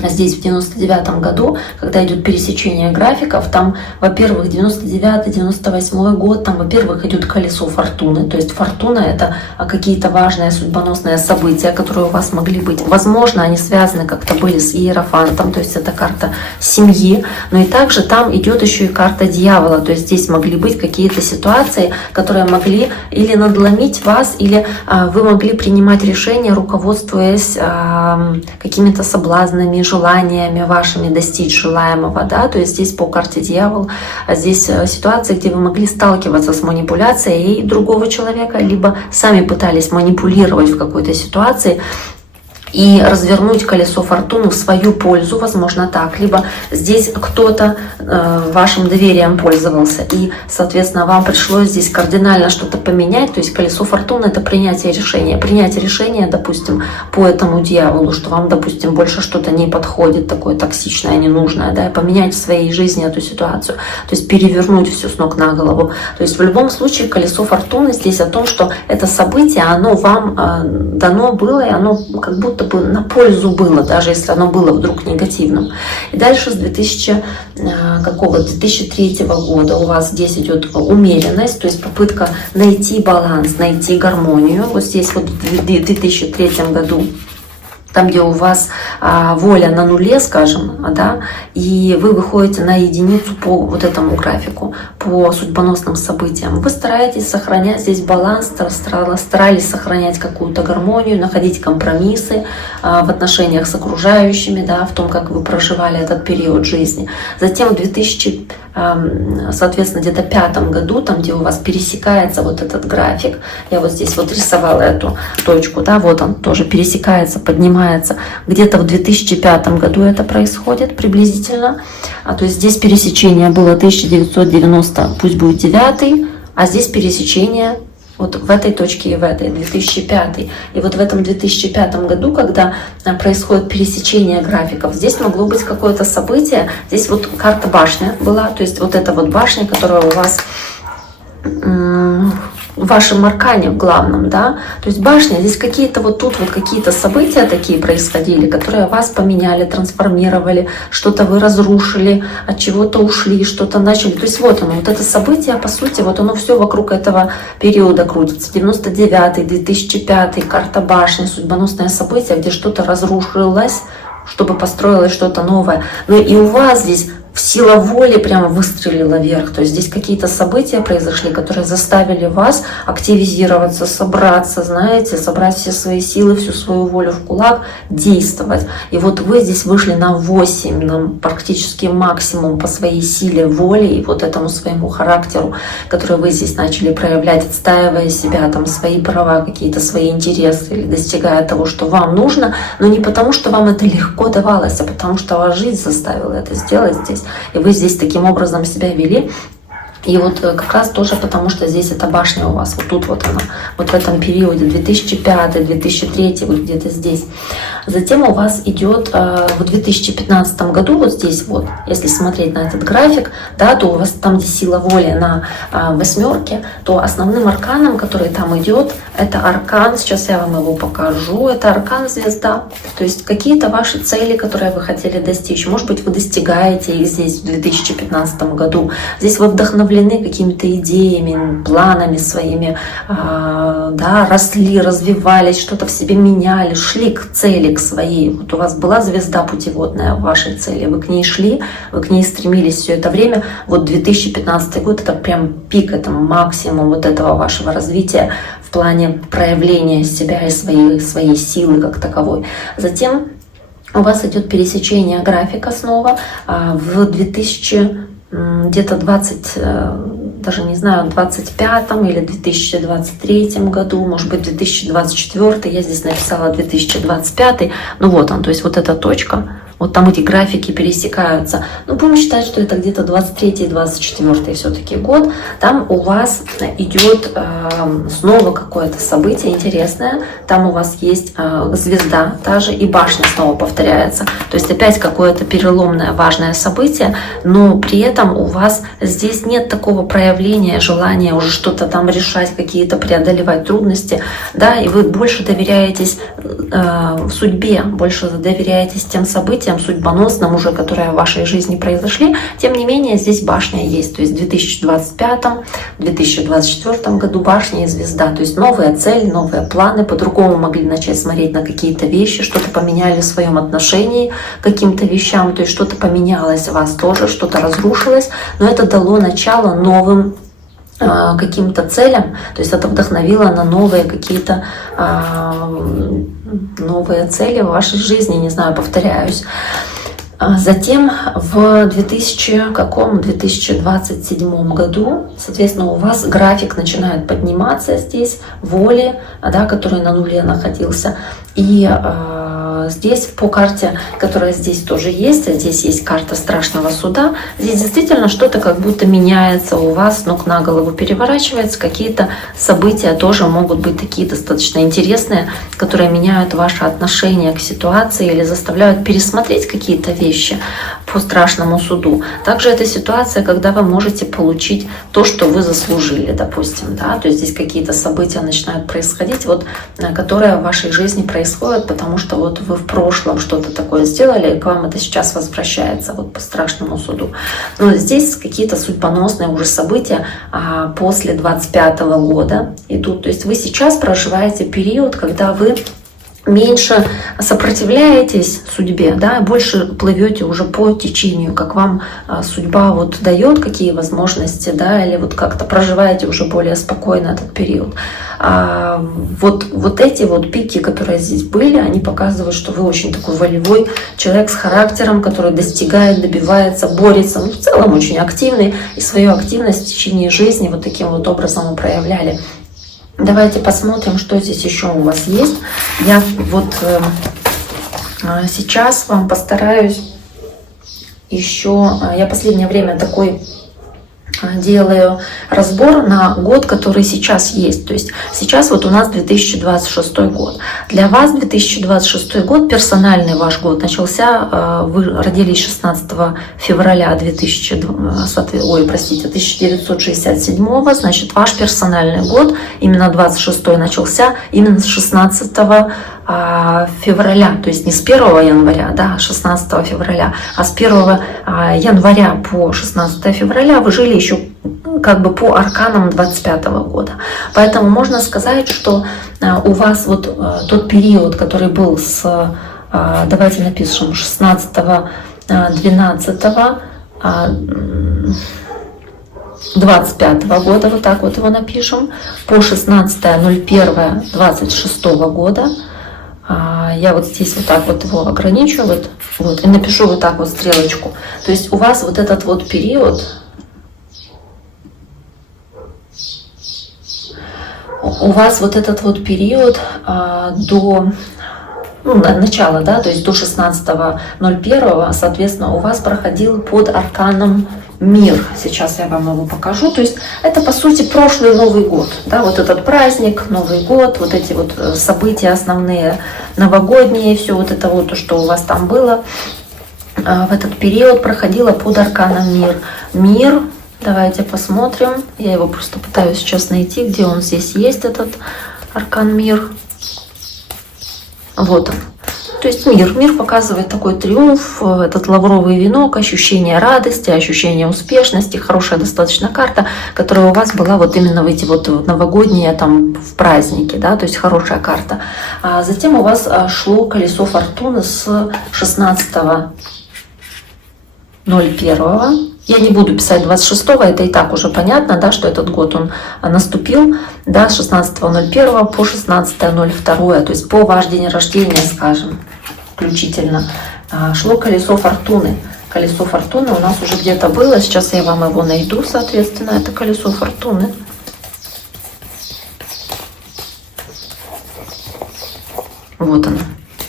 здесь в 99 году, когда идет пересечение графиков, там, во-первых, 99-98 год, там, во-первых, идет колесо фортуны, то есть фортуна — это какие-то важные судьбоносные события, которые у вас могли быть. Возможно, они связаны как-то были с иерофантом, то есть это карта семьи, но и также там идет еще и карта дьявола, то есть здесь могли быть какие-то ситуации, которые могли или надломить вас, или вы могли принимать решения, руководствуясь какими-то соблазнами, желаниями вашими достичь желаемого, да, то есть здесь по карте дьявол, здесь ситуации, где вы могли сталкиваться с манипуляцией другого человека, либо сами пытались манипулировать в какой-то ситуации и развернуть колесо фортуны в свою пользу, возможно так. Либо здесь кто-то вашим доверием пользовался, и, соответственно, вам пришлось здесь кардинально что-то поменять. То есть колесо фортуны — это принятие решения. Принятие решения, допустим, по этому дьяволу, что вам, допустим, больше что-то не подходит, такое токсичное, ненужное, да, и поменять в своей жизни эту ситуацию. То есть перевернуть все с ног на голову. То есть в любом случае колесо фортуны здесь о том, что это событие, оно вам дано было, и оно как будто бы на пользу было, даже если оно было вдруг негативным. И дальше с 2003 года у вас здесь идет умеренность, то есть попытка найти баланс, найти гармонию. Вот здесь вот в 2003 году, там, где у вас воля на нуле, скажем, да, и вы выходите на единицу по вот этому графику, по судьбоносным событиям. Вы стараетесь сохранять здесь баланс, старались сохранять какую-то гармонию, находить компромиссы в отношениях с окружающими, да, в том, как вы проживали этот период жизни. Затем в 2000, соответственно, где-то 2005 году, там, где у вас пересекается вот этот график, я вот здесь вот рисовала эту точку, да, вот он тоже пересекается, поднимается. Где-то в 2005 году это происходит приблизительно. То есть здесь пересечение было 1990, пусть будет 9, а здесь пересечение вот в этой точке и в этой, 2005. И вот в этом 2005 году, когда происходит пересечение графиков, здесь могло быть какое-то событие. Здесь вот карта башня была, то есть вот эта вот башня, которая у вас в вашем аркане в главном, да, то есть башня, здесь какие-то вот тут вот какие-то события такие происходили, которые вас поменяли, трансформировали, что-то вы разрушили, от чего-то ушли, что-то начали, то есть вот оно, вот это событие, по сути, вот оно все вокруг этого периода крутится, 99-й, 2005-й, карта башни, судьбоносное событие, где что-то разрушилось, чтобы построилось что-то новое, но и у вас здесь сила воли прямо выстрелила вверх. То есть здесь какие-то события произошли, которые заставили вас активизироваться, собраться, знаете, собрать все свои силы, всю свою волю в кулак, действовать. И вот вы здесь вышли на 8, на практически максимум по своей силе воли и вот этому своему характеру, который вы здесь начали проявлять, отстаивая себя, там, свои права, какие-то свои интересы, или достигая того, что вам нужно, но не потому, что вам это легко давалось, а потому что ваша жизнь заставила это сделать здесь. И вы здесь таким образом себя вели. И вот как раз тоже потому, что здесь эта башня у вас, вот тут вот она, вот в этом периоде, 2005-2003, вот где-то здесь. Затем у вас идет в 2015 году, вот здесь вот, если смотреть на этот график, да, то у вас там, где сила воли на 8, то основным арканом, который там идет, это аркан, сейчас я вам его покажу, это аркан звезда. То есть какие-то ваши цели, которые вы хотели достичь, может быть, вы достигаете их здесь в 2015 году. Здесь вы вдохновлены какими-то идеями, планами своими, да, росли, развивались, что-то в себе меняли, шли к цели, к своей. Вот у вас была звезда путеводная в вашей цели, вы к ней шли, вы к ней стремились все это время. Вот 2015 год — это прям пик, это максимум вот этого вашего развития в плане проявления себя и своей силы как таковой. Затем у вас идет пересечение графика снова в 2000 где-то 20, даже не знаю, 25 или 2023 году, может быть 2024, я здесь написала 2025, ну вот он, то есть вот эта точка, вот там эти графики пересекаются. Ну, будем считать, что это где-то 23 и 24 все-таки год. Там у вас идет снова какое-то событие интересное. Там у вас есть звезда, та же, и башня снова повторяется. То есть опять какое-то переломное важное событие, но при этом у вас здесь нет такого проявления, желания уже что-то там решать, какие-то преодолевать трудности, да, и вы больше доверяетесь судьбе, больше доверяетесь тем событиям, судьбоносным уже, которые в вашей жизни произошли. Тем не менее, здесь башня есть. То есть в 2025-2024 году башня и звезда. То есть новая цель, новые планы. По-другому могли начать смотреть на какие-то вещи, что-то поменяли в своем отношении к каким-то вещам. То есть что-то поменялось у вас тоже, что-то разрушилось. Но это дало начало новым каким-то целям, то есть это вдохновило на новые какие-то новые цели в вашей жизни, не знаю, повторяюсь. Затем в 2027 году, соответственно, у вас график начинает подниматься здесь, воли, да, который на нуле находился. И здесь по карте, которая здесь тоже есть, а здесь есть карта страшного суда, здесь действительно что-то как будто меняется у вас, с ног на голову переворачивается, какие-то события тоже могут быть такие достаточно интересные, которые меняют ваше отношение к ситуации или заставляют пересмотреть какие-то вещи по страшному суду. Также это ситуация, когда вы можете получить то, что вы заслужили, допустим, да, то есть здесь какие-то события начинают происходить, вот, которые в вашей жизни происходят, потому что вот вы в прошлом что-то такое сделали, и к вам это сейчас возвращается вот по страшному суду. Но здесь какие-то судьбоносные уже события после 25 года идут. То есть вы сейчас проживаете период, когда вы меньше сопротивляетесь судьбе, да, больше плывете уже по течению, как вам судьба вот дает, какие возможности, да, или вот как-то проживаете уже более спокойно этот период. Вот эти вот пики, которые здесь были, они показывают, что вы очень такой волевой человек с характером, который достигает, добивается, борется, ну, в целом очень активный, и свою активность в течение жизни вот таким вот образом и проявляли. Давайте посмотрим, что здесь еще у вас есть. Я вот сейчас вам постараюсь еще, я последнее время такой делаю разбор на год, который сейчас есть. То есть сейчас вот у нас 2026 год. Для вас 2026 год, персональный ваш год, начался, вы родились 16 февраля 1967, значит, ваш персональный год, именно 26 начался именно с 16 февраля, то есть не с 1 января, да, 16 февраля, а с 1 января по 16 февраля вы жили еще как бы по арканам 25 года. Поэтому можно сказать, что у вас вот тот период, который был с, давайте напишем, 16-12 25 года, вот так вот его напишем, по 16.01.26 года. Я вот здесь вот так вот его ограничу, вот, и напишу вот так вот стрелочку. То есть у вас вот этот вот период, до начала, да, то есть до 16.01, соответственно, у вас проходил под арканом Мир. Сейчас я вам его покажу. То есть это, по сути, прошлый Новый год. Да, вот этот праздник, Новый год, вот эти вот события основные, новогодние, все вот это вот, то, что у вас там было, в этот период проходило под арканом Мир. Мир, давайте посмотрим. Я его просто пытаюсь сейчас найти, где он здесь есть, этот аркан Мир. Вот он. То есть мир показывает такой триумф, этот лавровый венок, ощущение радости, ощущение успешности, хорошая достаточно карта, которая у вас была вот именно в эти вот новогодние там в праздники, да, то есть хорошая карта. А затем у вас шло колесо фортуны с 16.01. Я не буду писать 26-го, это и так уже понятно, да, что этот год он наступил, да, с 16.01 по 16.02, то есть по ваш день рождения, скажем, включительно, шло колесо фортуны. колесо фортуны у нас уже где-то было. Сейчас я вам его найду, соответственно, это колесо фортуны. Вот оно.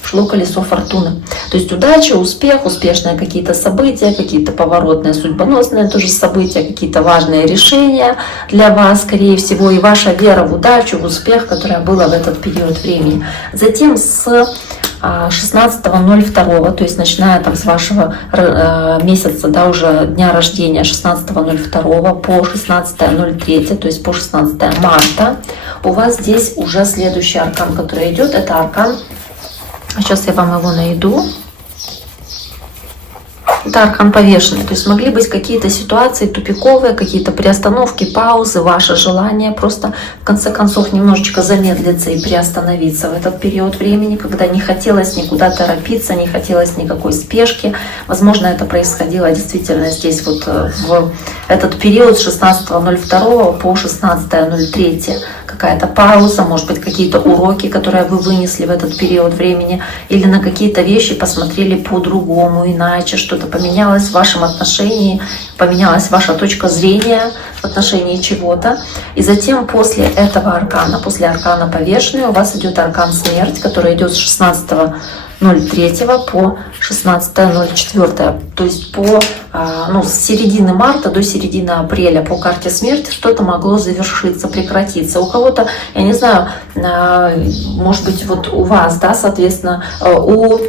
Шло колесо фортуны. То есть удача, успех, успешные какие-то события, какие-то поворотные, судьбоносные тоже события, какие-то важные решения для вас, скорее всего, и ваша вера в удачу, в успех, которая была в этот период времени. Затем с 16.02, то есть начиная там с вашего месяца, да, уже дня рождения 16.02 по 16.03, то есть по 16 марта, у вас здесь уже следующий аркан, который идет, это аркан, сейчас я вам его найду. Это аркан повешенный. То есть могли быть какие-то ситуации тупиковые, какие-то приостановки, паузы, ваше желание просто в конце концов немножечко замедлиться и приостановиться в этот период времени, когда не хотелось никуда торопиться, не хотелось никакой спешки. Возможно, это происходило действительно здесь вот в этот период с 16.02 по 16.03. Какая-то пауза, может быть, какие-то уроки, которые вы вынесли в этот период времени, или на какие-то вещи посмотрели по-другому, иначе, что-то поменялось в вашем отношении, поменялась ваша точка зрения в отношении чего-то. И затем после этого аркана, после аркана повешенный, у вас идет аркан смерть, который идет с 16.03 по 16.04, то есть с середины марта до середины апреля по карте смерти что-то могло завершиться, прекратиться. У кого-то, я не знаю, может быть, вот у вас, да, соответственно, у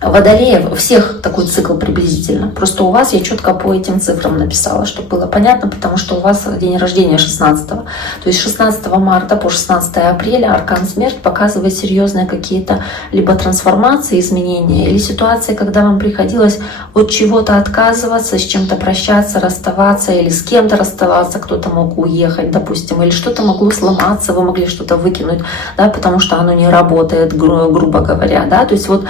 Водолеев, у всех такой цикл приблизительно. Просто у вас я четко по этим цифрам написала, чтобы было понятно, потому что у вас день рождения 16-го. То есть 16 марта по 16 апреля аркан смерть показывает серьезные какие-то либо трансформации, изменения, или ситуации, когда вам приходилось от чего-то отказываться, с чем-то прощаться, расставаться, или с кем-то расставаться, кто-то мог уехать, допустим, или что-то могло сломаться, вы могли что-то выкинуть, да, потому что оно не работает, грубо говоря, да. То есть вот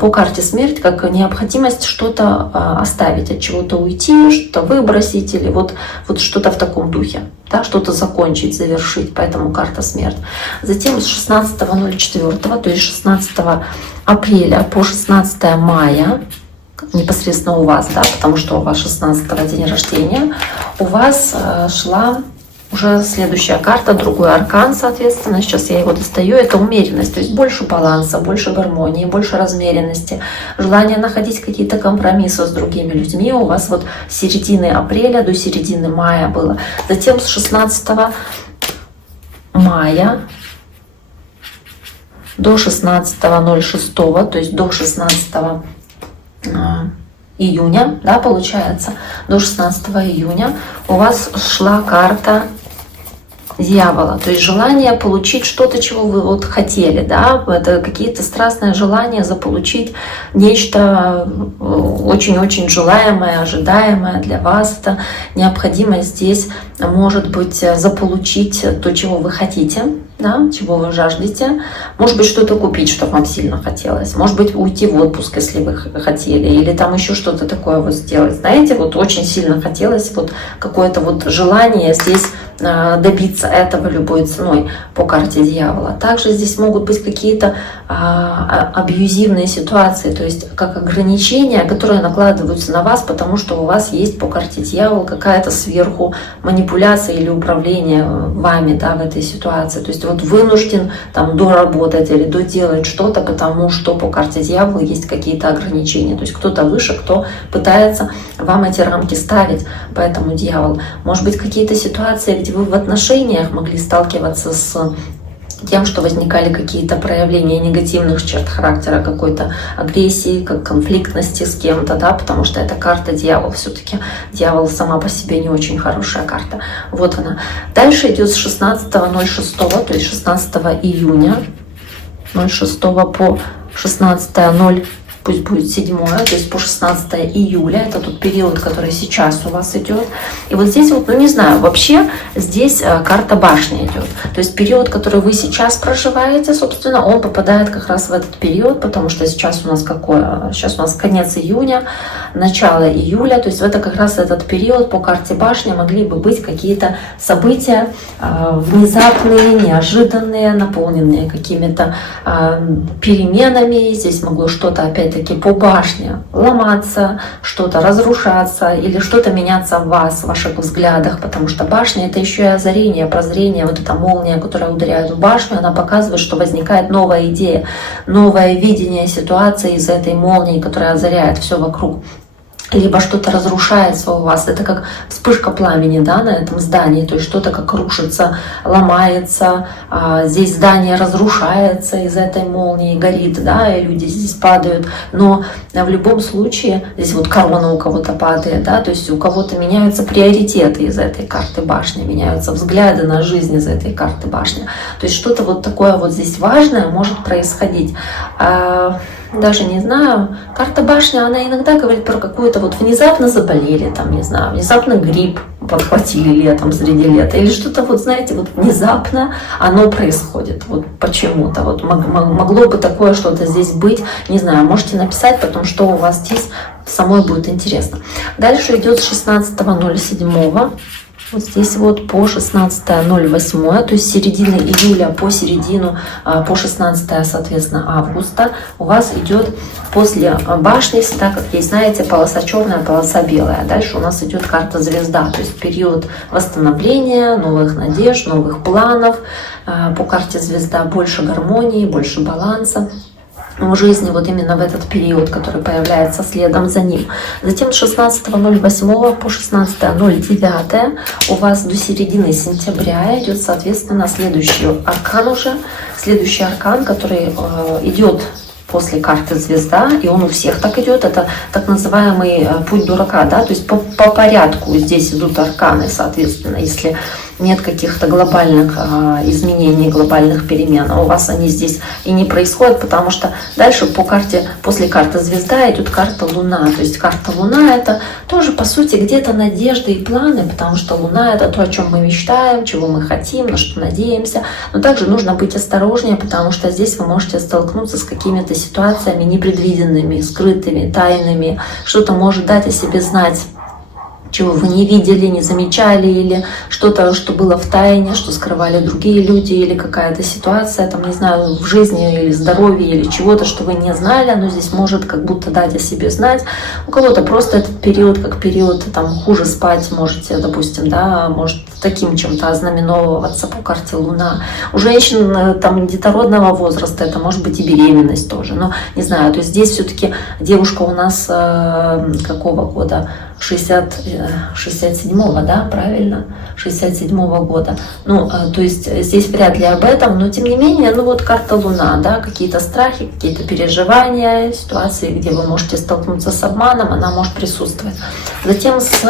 по карте смерть как необходимость что-то оставить, от чего-то уйти, что-то выбросить или вот что-то в таком духе, да, что-то закончить, завершить, поэтому карта смерть. Затем с 16.04, то есть 16 апреля по 16 мая, непосредственно у вас, да, потому что у вас 16 день рождения, у вас шла уже следующая карта, другой аркан, соответственно, сейчас я его достаю, это умеренность, то есть больше баланса, больше гармонии, больше размеренности, желание находить какие-то компромиссы с другими людьми у вас вот с середины апреля до середины мая было. Затем с 16 мая до 16.06, то есть до 16 июня, да, получается, до 16 июня у вас шла карта дьявола, то есть желание получить что-то, чего вы вот хотели, да, это какие-то страстные желания заполучить нечто очень-очень желаемое, ожидаемое для вас, это необходимость здесь может быть заполучить то, чего вы хотите, да, чего вы жаждете, может быть что-то купить, что вам сильно хотелось, может быть уйти в отпуск, если вы хотели, или там еще что-то такое вот сделать, знаете, вот очень сильно хотелось вот какое-то вот желание здесь добиться этого любой ценой по карте дьявола. Также здесь могут быть какие-то абьюзивные ситуации, то есть как ограничения, которые накладываются на вас, потому что у вас есть по карте дьявола какая-то сверху манипуляция или управление вами, да, в этой ситуации. То есть вот вынужден там доработать или доделать что-то, потому что по карте дьявола есть какие-то ограничения. То есть кто-то выше, кто пытается вам эти рамки ставить, поэтому дьявол. Может быть какие-то ситуации, где вы в отношениях могли сталкиваться с тем, что возникали какие-то проявления негативных черт характера, какой-то агрессии, как конфликтности с кем-то, да, потому что это карта дьявол, все-таки дьявол сама по себе не очень хорошая карта. Вот она. Дальше идет с 16.06, то есть 16 июня 06 по 16.0, пусть будет 7, то есть по 16 июля, это тот период, который сейчас у вас идет. И вот здесь вот, ну не знаю, вообще здесь карта башни идет. То есть период, который вы сейчас проживаете, собственно, он попадает как раз в этот период, потому что сейчас у нас какое? Сейчас у нас конец июня, начало июля, то есть это как раз этот период по карте башни могли бы быть какие-то события внезапные, неожиданные, наполненные какими-то переменами. Здесь могло что-то опять опять-таки по башне ломаться, что-то разрушаться или что-то меняться в вас, в ваших взглядах, потому что башня — это еще и озарение, прозрение, вот эта молния, которая ударяет в башню, она показывает, что возникает новая идея, новое видение ситуации из этой молнии, которая озаряет все вокруг. Либо что-то разрушается у вас, это как вспышка пламени, да, на этом здании, то есть что-то как рушится, ломается, здесь здание разрушается из этой молнии, горит, да, и люди здесь падают, но в любом случае, здесь вот корона у кого-то падает, да, то есть у кого-то меняются приоритеты из этой карты башни, меняются взгляды на жизнь из этой карты башни, то есть что-то вот такое вот здесь важное может происходить. Даже не знаю, карта башни, она иногда говорит про какую-то вот внезапно заболели, там, не знаю, внезапно грипп подхватили летом среди лета, или что-то вот, знаете, вот внезапно оно происходит, вот почему-то, вот могло бы такое что-то здесь быть, не знаю, можете написать потом, что у вас здесь, самой будет интересно. Дальше идет с 16.07. Вот здесь вот по 16.08, то есть с середины июля по середину, по 16, соответственно, августа у вас идет после башни, всегда, как есть, знаете, полоса черная, полоса белая. Дальше у нас идет карта звезда, то есть период восстановления, новых надежд, новых планов. По карте звезда больше гармонии, больше баланса в жизни, вот именно в этот период, который появляется следом за ним. Затем с 16.08 по 16.09 у вас до середины сентября идет, соответственно, следующий аркан уже, следующий аркан, который идет после карты звезда, и он у всех так идет, это так называемый путь дурака, да, то есть по порядку здесь идут арканы, соответственно, если нет каких-то глобальных изменений, глобальных перемен, а у вас они здесь и не происходят, потому что дальше по карте, после карты звезда идет карта Луна, то есть карта Луна — это тоже, по сути, где-то надежды и планы, потому что Луна — это то, о чем мы мечтаем, чего мы хотим, на что надеемся, но также нужно быть осторожнее, потому что здесь вы можете столкнуться с какими-то ситуациями непредвиденными, скрытыми, тайными, что-то может дать о себе знать, чего вы не видели, не замечали, или что-то, что было в тайне, что скрывали другие люди, или какая-то ситуация, там, не знаю, в жизни или здоровье, или чего-то, что вы не знали, оно здесь может как будто дать о себе знать. У кого-то просто этот период, как период, там, хуже спать можете, допустим, да, может таким чем-то ознаменовываться по карте Луна. У женщин, там, детородного возраста это может быть и беременность тоже, но, не знаю, то есть здесь все-таки девушка у нас какого года? 67-го, да, правильно? 67-го года. Ну, то есть здесь вряд ли об этом, но тем не менее, ну вот карта Луна, да, какие-то страхи, какие-то переживания, ситуации, где вы можете столкнуться с обманом, она может присутствовать. Затем с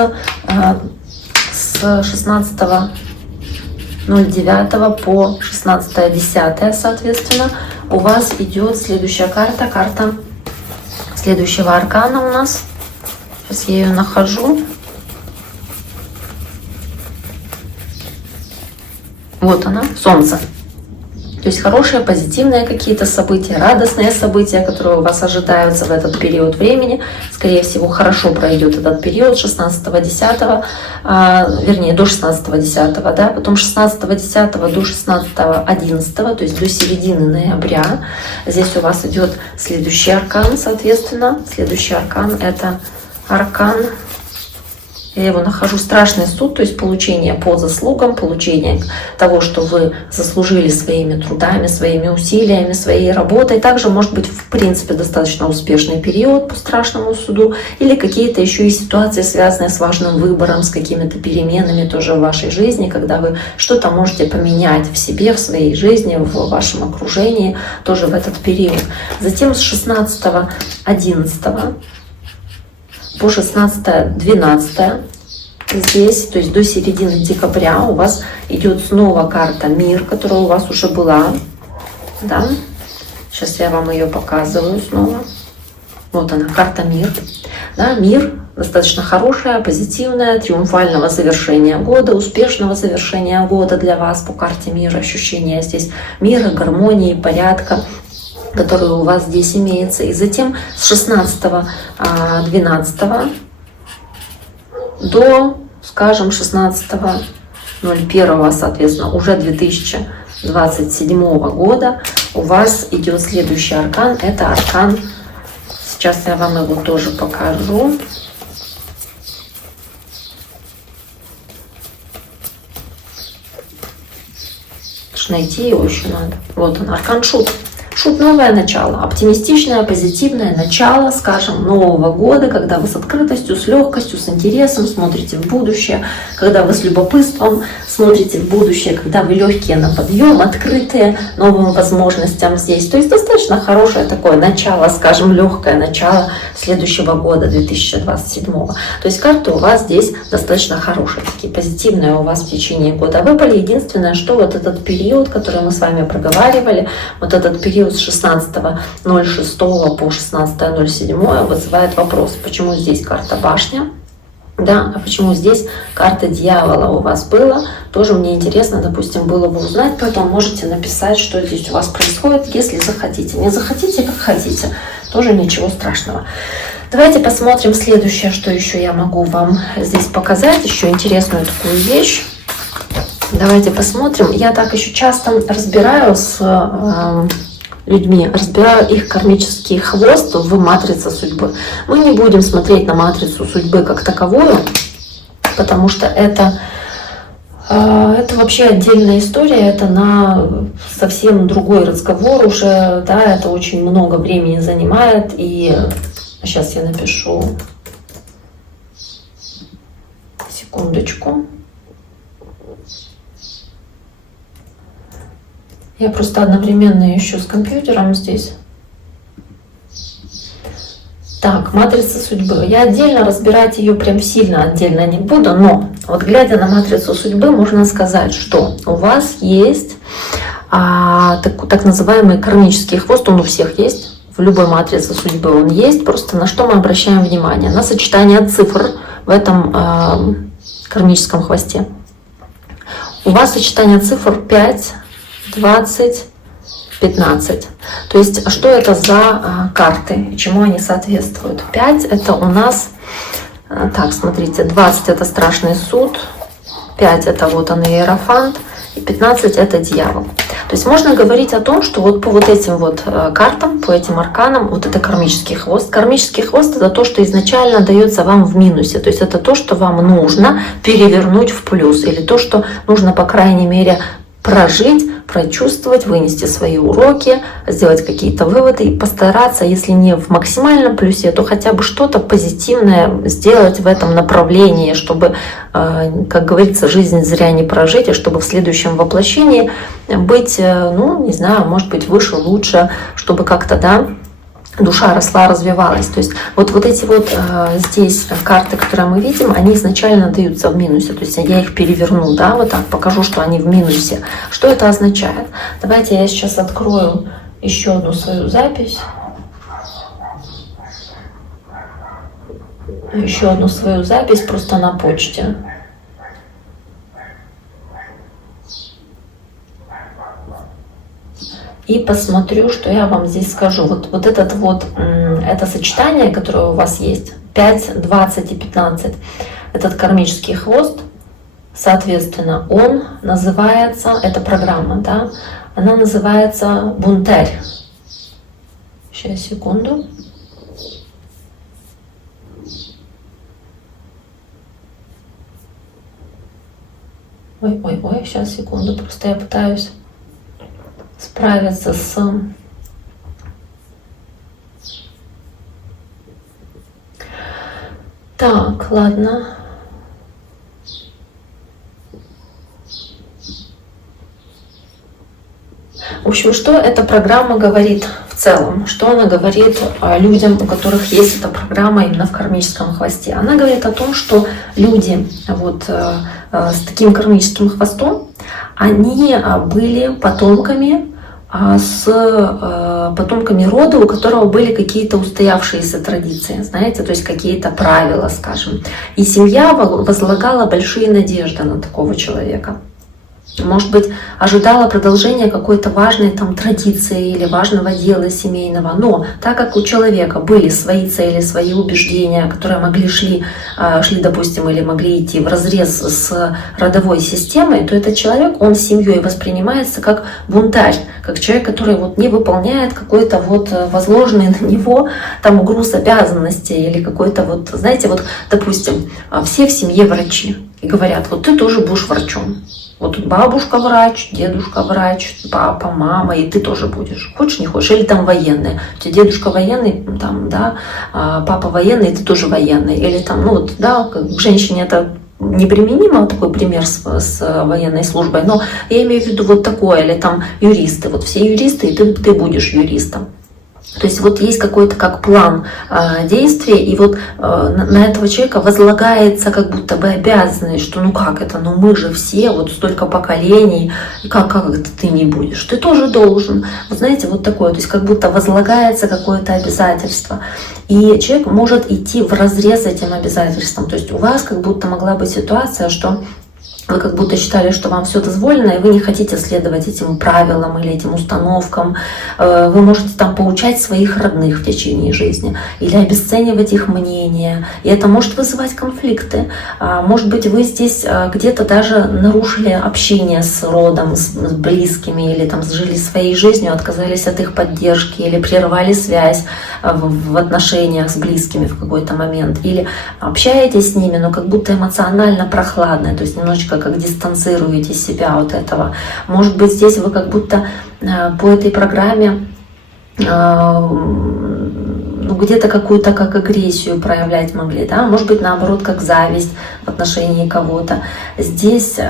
16.09 по 16.10, соответственно, у вас идет следующая карта, карта следующего аркана у нас. Сейчас я ее нахожу. Вот она, Солнце. То есть хорошие, позитивные какие-то события, радостные события, которые у вас ожидаются в этот период времени. Скорее всего, хорошо пройдет этот период 16.10, вернее, до 16.10, да, потом 16.10 до 16.11, то есть до середины ноября. Здесь у вас идет следующий аркан, соответственно. Следующий аркан — это аркан, я его нахожу, страшный суд, то есть получение по заслугам, получение того, что вы заслужили своими трудами, своими усилиями, своей работой. Также может быть, в принципе, достаточно успешный период по страшному суду или какие-то еще и ситуации, связанные с важным выбором, с какими-то переменами тоже в вашей жизни, когда вы что-то можете поменять в себе, в своей жизни, в вашем окружении, тоже в этот период. Затем с 16.11 по 16.12 здесь, то есть до середины декабря, у вас идет снова карта Мир, которая у вас уже была. Да? Сейчас я вам ее показываю снова. Вот она, карта Мир. Да, Мир достаточно хорошая, позитивная, триумфального завершения года, успешного завершения года для вас по карте Мира. Ощущение здесь мира, гармонии, порядка, который у вас здесь имеется. И затем с 16.12 до, скажем, 16.01, соответственно, уже 2027 года у вас идет следующий аркан. Это аркан, Сейчас я вам его тоже покажу. Найти его еще надо. Вот он, аркан Шут. Шут — новое начало, оптимистичное, позитивное начало, скажем, нового года, когда вы с открытостью, с легкостью, с интересом смотрите в будущее, когда вы с любопытством смотрите в будущее, когда вы легкие на подъем, открытые новым возможностям здесь. То есть достаточно хорошее такое начало, скажем, легкое начало следующего года, 2027. То есть карты у вас здесь достаточно хорошие, такие позитивные у вас в течение года. Выпали единственное, что вот этот период, который мы с вами проговаривали, вот этот период с 16.06 по 16.07 вызывает вопрос, почему здесь карта башня, да, а почему здесь карта дьявола у вас было. Тоже мне интересно, допустим, было бы узнать, поэтому можете написать, что здесь у вас происходит, если захотите. Не захотите, как хотите, тоже ничего страшного. Давайте посмотрим следующее, что еще я могу вам здесь показать, еще интересную такую вещь. Давайте посмотрим. Я так еще часто разбираю с людьми, разбираю их кармический хвост в матрице судьбы. Мы не будем смотреть на матрицу судьбы как таковую, потому что это вообще отдельная история, это на совсем другой разговор уже, да, это очень много времени занимает, и сейчас я напишу, секундочку. Я просто одновременно ищу с компьютером здесь. Так, матрица судьбы. Я отдельно разбирать ее прям сильно отдельно не буду, но вот глядя на матрицу судьбы, можно сказать, что у вас есть так называемый кармический хвост, он у всех есть. В любой матрице судьбы он есть. Просто на что мы обращаем внимание? На сочетание цифр в этом кармическом хвосте. У вас сочетание цифр 5, 20, 15. То есть, что это за карты, чему они соответствуют? 5 это у нас, так, смотрите, 20 это страшный суд, 5 это вот он иерофант, и 15 это дьявол. То есть можно говорить о том, что вот по вот этим вот картам, по этим арканам, вот это кармический хвост. Кармический хвост — это то, что изначально дается вам в минусе. То есть это то, что вам нужно перевернуть в плюс. Или то, что нужно, по крайней мере, прожить, прочувствовать, вынести свои уроки, сделать какие-то выводы и постараться, если не в максимальном плюсе, то хотя бы что-то позитивное сделать в этом направлении, чтобы, как говорится, жизнь зря не прожить, и чтобы в следующем воплощении быть, ну, не знаю, может быть, выше, лучше, чтобы как-то, да, душа росла, развивалась. То есть вот эти вот здесь карты, которые мы видим, они изначально даются в минусе. То есть я их переверну, да, вот так покажу, что они в минусе. Что это означает? Давайте я сейчас открою еще одну свою запись. Еще одну свою запись просто на почте. И посмотрю, что я вам здесь скажу. Вот этот вот, это сочетание, которое у вас есть, 5, 20 и 15, этот кармический хвост, соответственно, он называется, эта программа, да, она называется бунтарь. Сейчас, секунду. Ой, сейчас, секунду, просто я пытаюсь справиться с... Так, ладно. В общем, что эта программа говорит в целом? Что она говорит людям, у которых есть эта программа именно в кармическом хвосте? Она говорит о том, что люди вот с таким кармическим хвостом, они были потомками потомками рода, у которого были какие-то устоявшиеся традиции, знаете, то есть какие-то правила, скажем. И семья возлагала большие надежды на такого человека. Может быть, ожидала продолжения какой-то важной там традиции или важного дела семейного. Но так как у человека были свои цели, свои убеждения, которые шли, допустим, или могли идти вразрез с родовой системой, то этот человек, он семьей воспринимается как бунтарь, как человек, который вот не выполняет какой-то вот возложенный на него там груз обязанностей или какой-то вот, знаете, вот, допустим, все в семье врачи и говорят, вот ты тоже будешь врачом. Вот тут бабушка врач, дедушка врач, папа, мама, и ты тоже будешь. Хочешь, не хочешь? Или там военные. У тебя дедушка военный, там, да, папа военный, и ты тоже военный. Или там, ну вот, да, к женщине это неприменимо, такой пример с военной службой, но я имею в виду вот такое, или там юристы. Вот все юристы, и ты будешь юристом. То есть вот есть какой-то как план действий, и вот на этого человека возлагается как будто бы обязанность, что ну как это, ну мы же все, вот столько поколений, как это ты не будешь? Ты тоже должен. Вот знаете, вот такое, то есть как будто возлагается какое-то обязательство. И человек может идти вразрез с этим обязательством. То есть у вас как будто могла быть ситуация, что вы как будто считали, что вам все дозволено, и вы не хотите следовать этим правилам или этим установкам. Вы можете там поучать своих родных в течение жизни или обесценивать их мнение. И это может вызывать конфликты. Может быть, вы здесь где-то даже нарушили общение с родом, с близкими, или там жили своей жизнью, отказались от их поддержки, или прервали связь в отношениях с близкими в какой-то момент. Или общаетесь с ними, но как будто эмоционально прохладно, то есть немножечко как дистанцируете себя от этого. Может быть, здесь вы как будто по этой программе ну, где-то какую-то как агрессию проявлять могли, да? Может быть, наоборот, как зависть в отношении кого-то. Здесь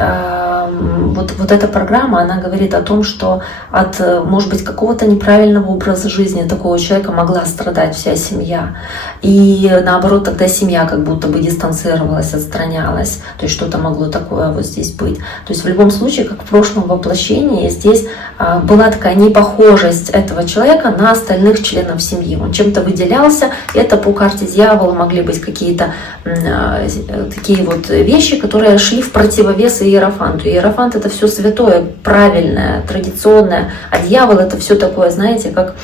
вот эта программа, она говорит о том, что от, может быть, какого-то неправильного образа жизни такого человека могла страдать вся семья. И наоборот, тогда семья как будто бы дистанцировалась, отстранялась. То есть что-то могло такое вот здесь быть. То есть в любом случае, как в прошлом воплощении, здесь была такая непохожесть этого человека на остальных членов семьи. Он чем-то выделялся. Это по карте дьявола могли быть какие-то такие вот вещи, которые шли в противовес Иерофанту. Иерофант — это все святое, правильное, традиционное, а дьявол — это все такое, знаете, как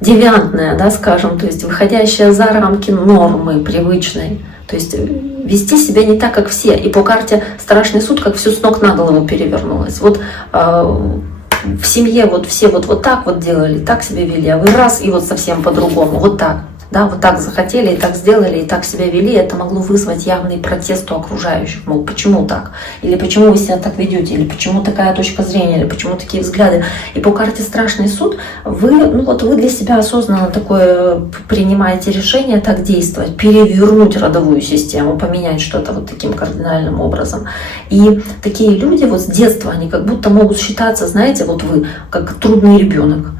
девиантное, да, скажем, то есть выходящее за рамки нормы привычной. То есть вести себя не так, как все. И по карте Страшный суд, как все с ног на голову перевернулось. Вот в семье вот все вот так вот делали, так себя вели, а вы раз и вот совсем по-другому, вот так. Да, вот так захотели, и так сделали, и так себя вели, это могло вызвать явный протест у окружающих. Мол, почему так? Или почему вы себя так ведете? Или почему такая точка зрения? Или почему такие взгляды? И по карте Страшный суд вы для себя осознанно такое принимаете решение так действовать, перевернуть родовую систему, поменять что-то вот таким кардинальным образом. И такие люди вот с детства, они как будто могут считаться, знаете, вот вы как трудный ребенок.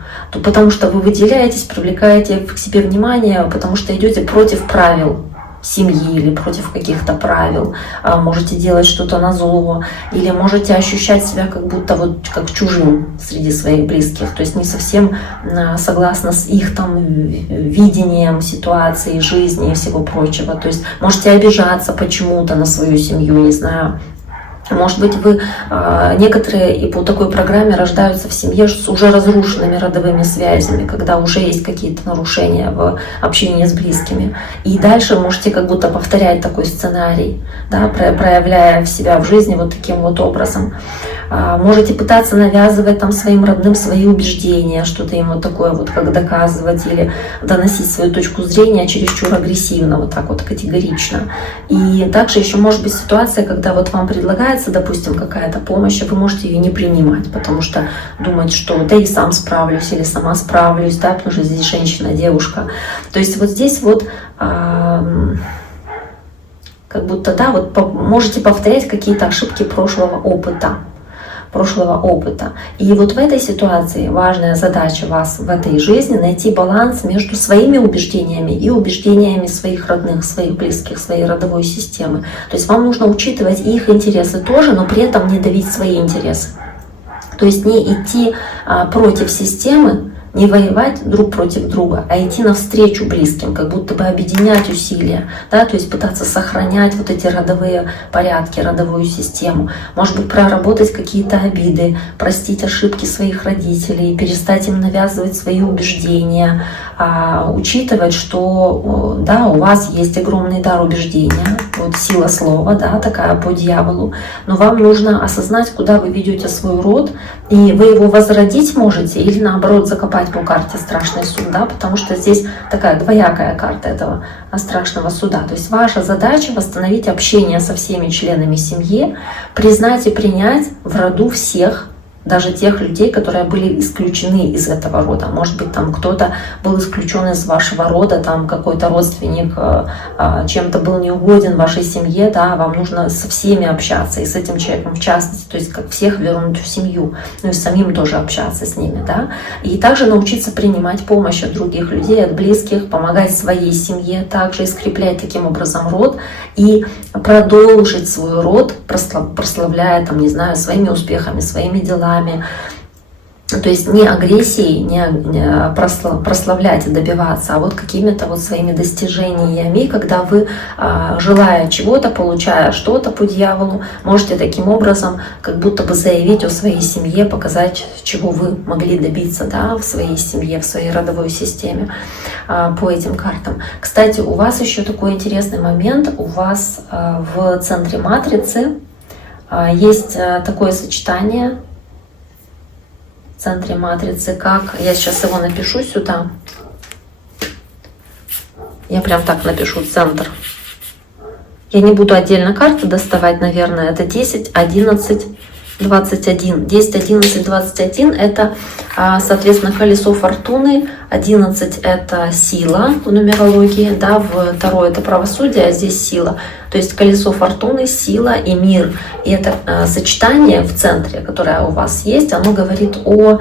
Потому что вы выделяетесь, привлекаете к себе внимание, потому что идете против правил семьи или против каких-то правил, можете делать что-то назло, или можете ощущать себя как будто вот как чужим среди своих близких, то есть не совсем согласно с их там видением ситуации, жизни и всего прочего. То есть можете обижаться почему-то на свою семью, не знаю. Может быть, вы некоторые и по такой программе рождаются в семье с уже разрушенными родовыми связями, когда уже есть какие-то нарушения в общении с близкими. И дальше можете как будто повторять такой сценарий, да, проявляя себя в жизни вот таким вот образом. Можете пытаться навязывать там своим родным свои убеждения, что-то им вот такое вот как доказывать или доносить свою точку зрения чересчур агрессивно, вот так вот категорично. И также еще может быть ситуация, когда вот вам предлагается, допустим, какая-то помощь, а вы можете ее не принимать, потому что думать, что да и сам справлюсь или сама справлюсь, да, потому что здесь женщина, девушка. То есть вот здесь вот как будто, да, вот можете повторять какие-то ошибки прошлого опыта. И вот в этой ситуации важная задача вас в этой жизни — найти баланс между своими убеждениями и убеждениями своих родных, своих близких, своей родовой системы. То есть вам нужно учитывать их интересы тоже, но при этом не давить свои интересы. То есть не идти против системы, не воевать друг против друга, а идти навстречу близким, как будто бы объединять усилия, да, то есть пытаться сохранять вот эти родовые порядки, родовую систему. Может быть, проработать какие-то обиды, простить ошибки своих родителей, перестать им навязывать свои убеждения, учитывать, что да, у вас есть огромный дар убеждения, вот сила слова, да, такая по дьяволу, но вам нужно осознать, куда вы ведете свой род, и вы его возродить можете или наоборот закопать по карте страшный суд, да, потому что здесь такая двоякая карта этого страшного суда. То есть ваша задача восстановить общение со всеми членами семьи, признать и принять в роду всех, даже тех людей, которые были исключены из этого рода. Может быть, там кто-то был исключен из вашего рода, там какой-то родственник чем-то был неугоден вашей семье, да, вам нужно со всеми общаться, и с этим человеком в частности, то есть как всех вернуть в семью, ну и самим тоже общаться с ними, да. И также научиться принимать помощь от других людей, от близких, помогать своей семье, также скреплять таким образом род и продолжить свой род, прославляя, там, не знаю, своими успехами, своими делами. То есть не агрессией, не прославлять и добиваться, а вот какими-то вот своими достижениями, когда вы, желая чего-то, получая что-то по дьяволу, можете таким образом как будто бы заявить о своей семье, показать, чего вы могли добиться, да, в своей семье, в своей родовой системе по этим картам. Кстати, у вас еще такой интересный момент, у вас в центре матрицы есть такое сочетание, в центре матрицы, как, я сейчас его напишу сюда, я прям так напишу центр, я не буду отдельно карты доставать, наверное, это 10, 11, 21. 10, 11, 21 это, соответственно, колесо фортуны, 11 это сила в нумерологии, да, в Таро это правосудие, а здесь сила. То есть колесо фортуны, сила и мир. И это сочетание в центре, которое у вас есть, оно говорит о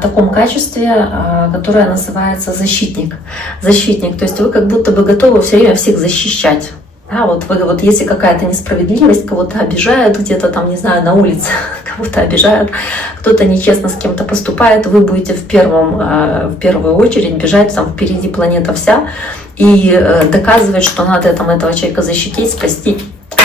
таком качестве, которое называется защитник. Защитник, то есть вы как будто бы готовы все время всех защищать. Да, вот если какая-то несправедливость, кого-то обижают где-то там, не знаю, на улице, кого-то обижают, кто-то нечестно с кем-то поступает, вы будете в первую очередь бежать там впереди планета вся и доказывать, что надо там этого человека защитить, спасти,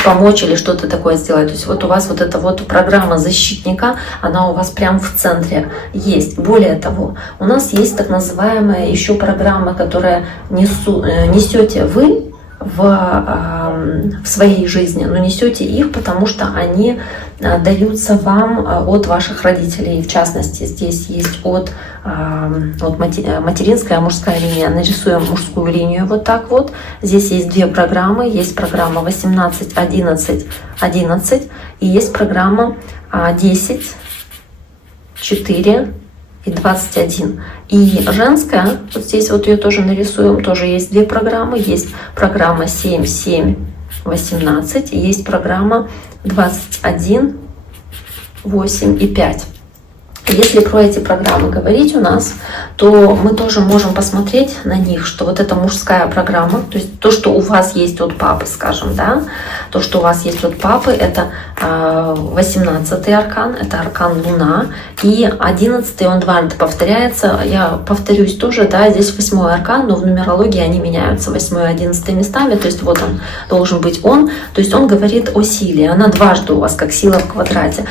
помочь или что-то такое сделать. То есть вот у вас вот эта вот программа защитника, она у вас прям в центре есть. Более того, у нас есть так называемая еще программа, которая несете вы в своей жизни, но несете их, потому что они даются вам от ваших родителей. В частности, здесь есть от материнская, мужская линия. Нарисуем мужскую линию вот так вот. Здесь есть две программы. Есть программа 18, 11, 11 и есть программа 10, 4 и 21. И женская, вот здесь вот ее тоже нарисуем, тоже есть две программы. Есть программа 7, 7, 18 и есть программа 21, 8 и 5. Если про эти программы говорить у нас, то мы тоже можем посмотреть на них, что вот эта мужская программа, то есть то, что у вас есть от папы, скажем, да, то, что у вас есть от папы, это 18-й аркан, это аркан Луна, и 11-й он дважды повторяется, я повторюсь тоже, да, здесь 8-й аркан, но в нумерологии они меняются, 8-й и 11-й местами, то есть вот он должен быть он, то есть он говорит о силе, она дважды у вас как сила в квадрате,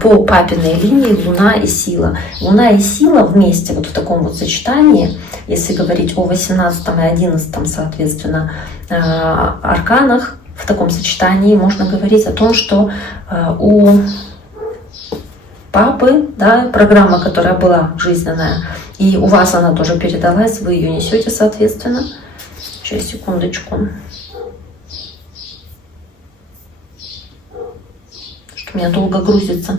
по папиной линии Луна и сила. Луна и сила вместе вот в таком вот сочетании, если говорить о 18 и 11, соответственно, арканах, в таком сочетании можно говорить о том, что у папы, да, программа, которая была жизненная, и у вас она тоже передалась, вы ее несете, соответственно. Сейчас, секундочку. Что у меня долго грузится.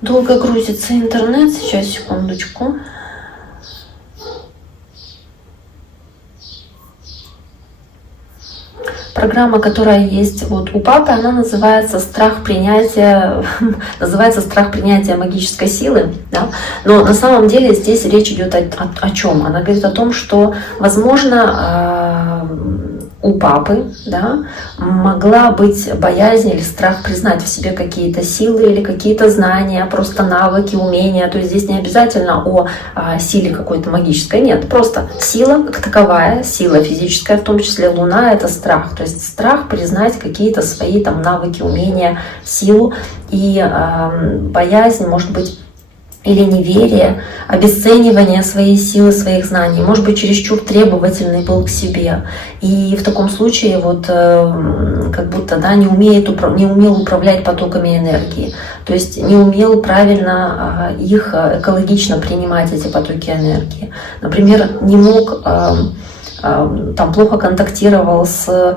Долго грузится интернет. Сейчас, секундочку. Программа, которая есть вот у папы, она называется «Страх принятия», называется «Страх принятия магической силы». Да? Но на самом деле здесь речь идет о чем? Она говорит о том, что, возможно, у папы, да, могла быть боязнь или страх признать в себе какие-то силы или какие-то знания, просто навыки, умения. То есть здесь не обязательно о силе какой-то магической, нет, просто сила как таковая, сила физическая, в том числе Луна, это страх. То есть страх признать какие-то свои там навыки, умения, силу, и боязнь, может быть, или неверие, обесценивание своей силы, своих знаний, может быть, чересчур требовательный был к себе. И в таком случае вот как будто да, не умел управлять потоками энергии, то есть не умел правильно их экологично принимать, эти потоки энергии. Например, не мог там плохо контактировал с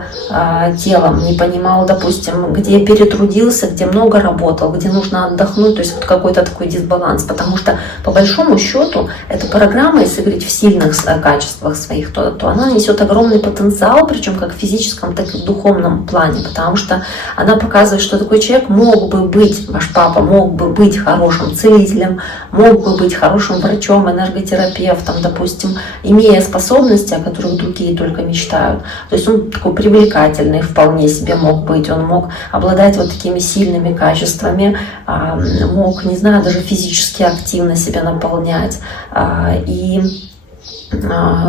телом, не понимал, допустим, где перетрудился, где много работал, где нужно отдохнуть, то есть вот какой-то такой дисбаланс, потому что по большому счету эта программа, если говорить в сильных качествах своих, то она несет огромный потенциал, причем как в физическом, так и в духовном плане, потому что она показывает, что такой человек мог бы быть, ваш папа мог бы быть хорошим целителем, мог бы быть хорошим врачом, энерготерапевтом, допустим, имея способности, о которых другие только мечтают. То есть он такой привлекательный вполне себе мог быть, он мог обладать вот такими сильными качествами, мог, не знаю, даже физически активно себя наполнять. И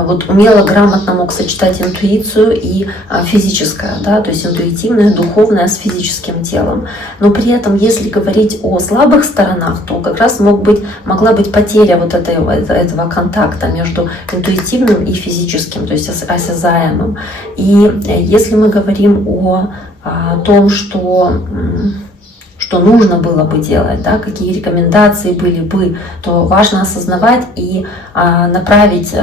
вот умело, грамотно мог сочетать интуицию и физическое, да, то есть интуитивное, духовное с физическим телом. Но при этом, если говорить о слабых сторонах, то как раз могла быть потеря вот этого контакта между интуитивным и физическим, то есть осязаемым. И если мы говорим о том, что нужно было бы делать, да, какие рекомендации были бы, то важно осознавать и направить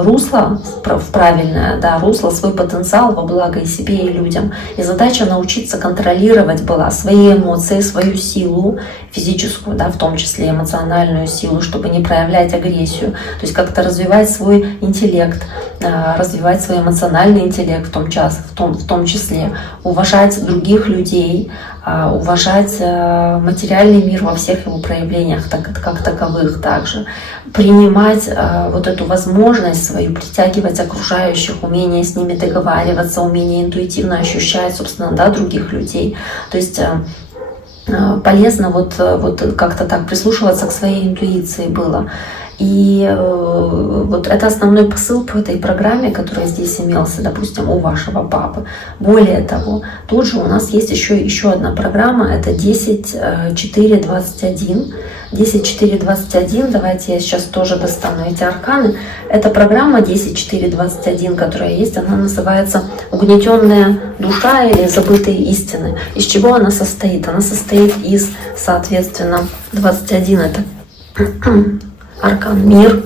русло в правильное, да, русло, свой потенциал во благо и себе, и людям. И задача научиться контролировать была свои эмоции, свою силу физическую, да, в том числе эмоциональную силу, чтобы не проявлять агрессию. То есть как-то развивать свой интеллект, развивать свой эмоциональный интеллект в том числе, уважать других людей, уважать материальный мир во всех его проявлениях как таковых также, принимать вот эту возможность свою, притягивать окружающих, умение с ними договариваться, умение интуитивно ощущать, собственно, да, других людей. То есть полезно вот как-то так прислушиваться к своей интуиции было. И вот это основной посыл по этой программе, который здесь имелся, допустим, у вашего папы. Более того, тут же у нас есть еще одна программа, это 10.4.21. 10.4.21, давайте я сейчас тоже достану эти арканы. Эта программа 10.4.21, которая есть, она называется «Угнетенная душа» или «Забытые истины». Из чего она состоит? Она состоит из, соответственно, 21 это аркан «Мир».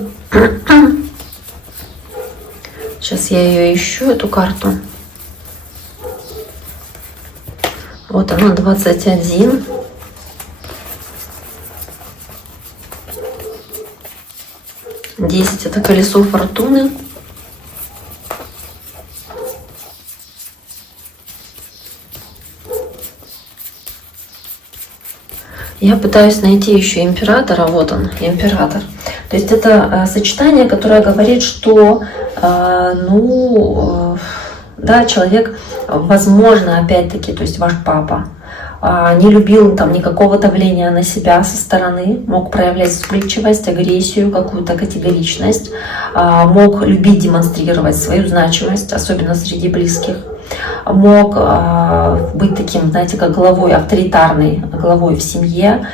Сейчас я ее ищу, эту карту. Вот она, 21. Десять это колесо фортуны. Я пытаюсь найти еще императора. Вот он, император. То есть это сочетание, которое говорит, что да, человек, возможно, опять-таки, то есть ваш папа, не любил там никакого давления на себя со стороны, мог проявлять вспыльчивость, агрессию, какую-то категоричность, мог любить демонстрировать свою значимость, особенно среди близких, мог быть таким, знаете, как главой, авторитарной главой в семье,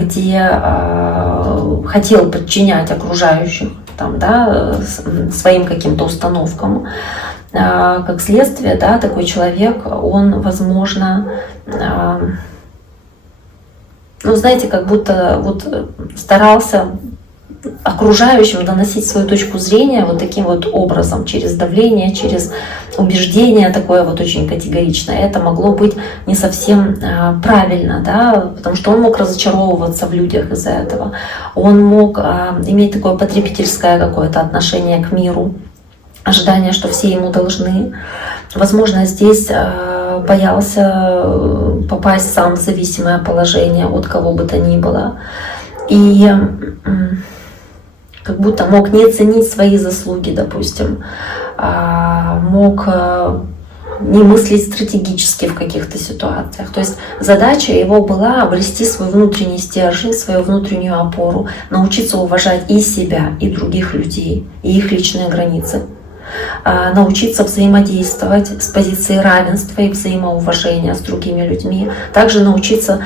где хотел подчинять окружающих там, да, своим каким-то установкам. Как следствие, да, такой человек, он, возможно, ну, знаете, как будто вот старался окружающим доносить свою точку зрения вот таким вот образом, через давление, через убеждение такое вот очень категоричное. Это могло быть не совсем правильно, да, потому что он мог разочаровываться в людях из-за этого. Он мог иметь такое потребительское какое-то отношение к миру, ожидание, что все ему должны. Возможно, здесь боялся попасть сам в зависимое положение от кого бы то ни было. И как будто мог не ценить свои заслуги, допустим, мог не мыслить стратегически в каких-то ситуациях. То есть задача его была обрести свой внутренний стержень, свою внутреннюю опору, научиться уважать и себя, и других людей, и их личные границы, научиться взаимодействовать с позиции равенства и взаимоуважения с другими людьми, также научиться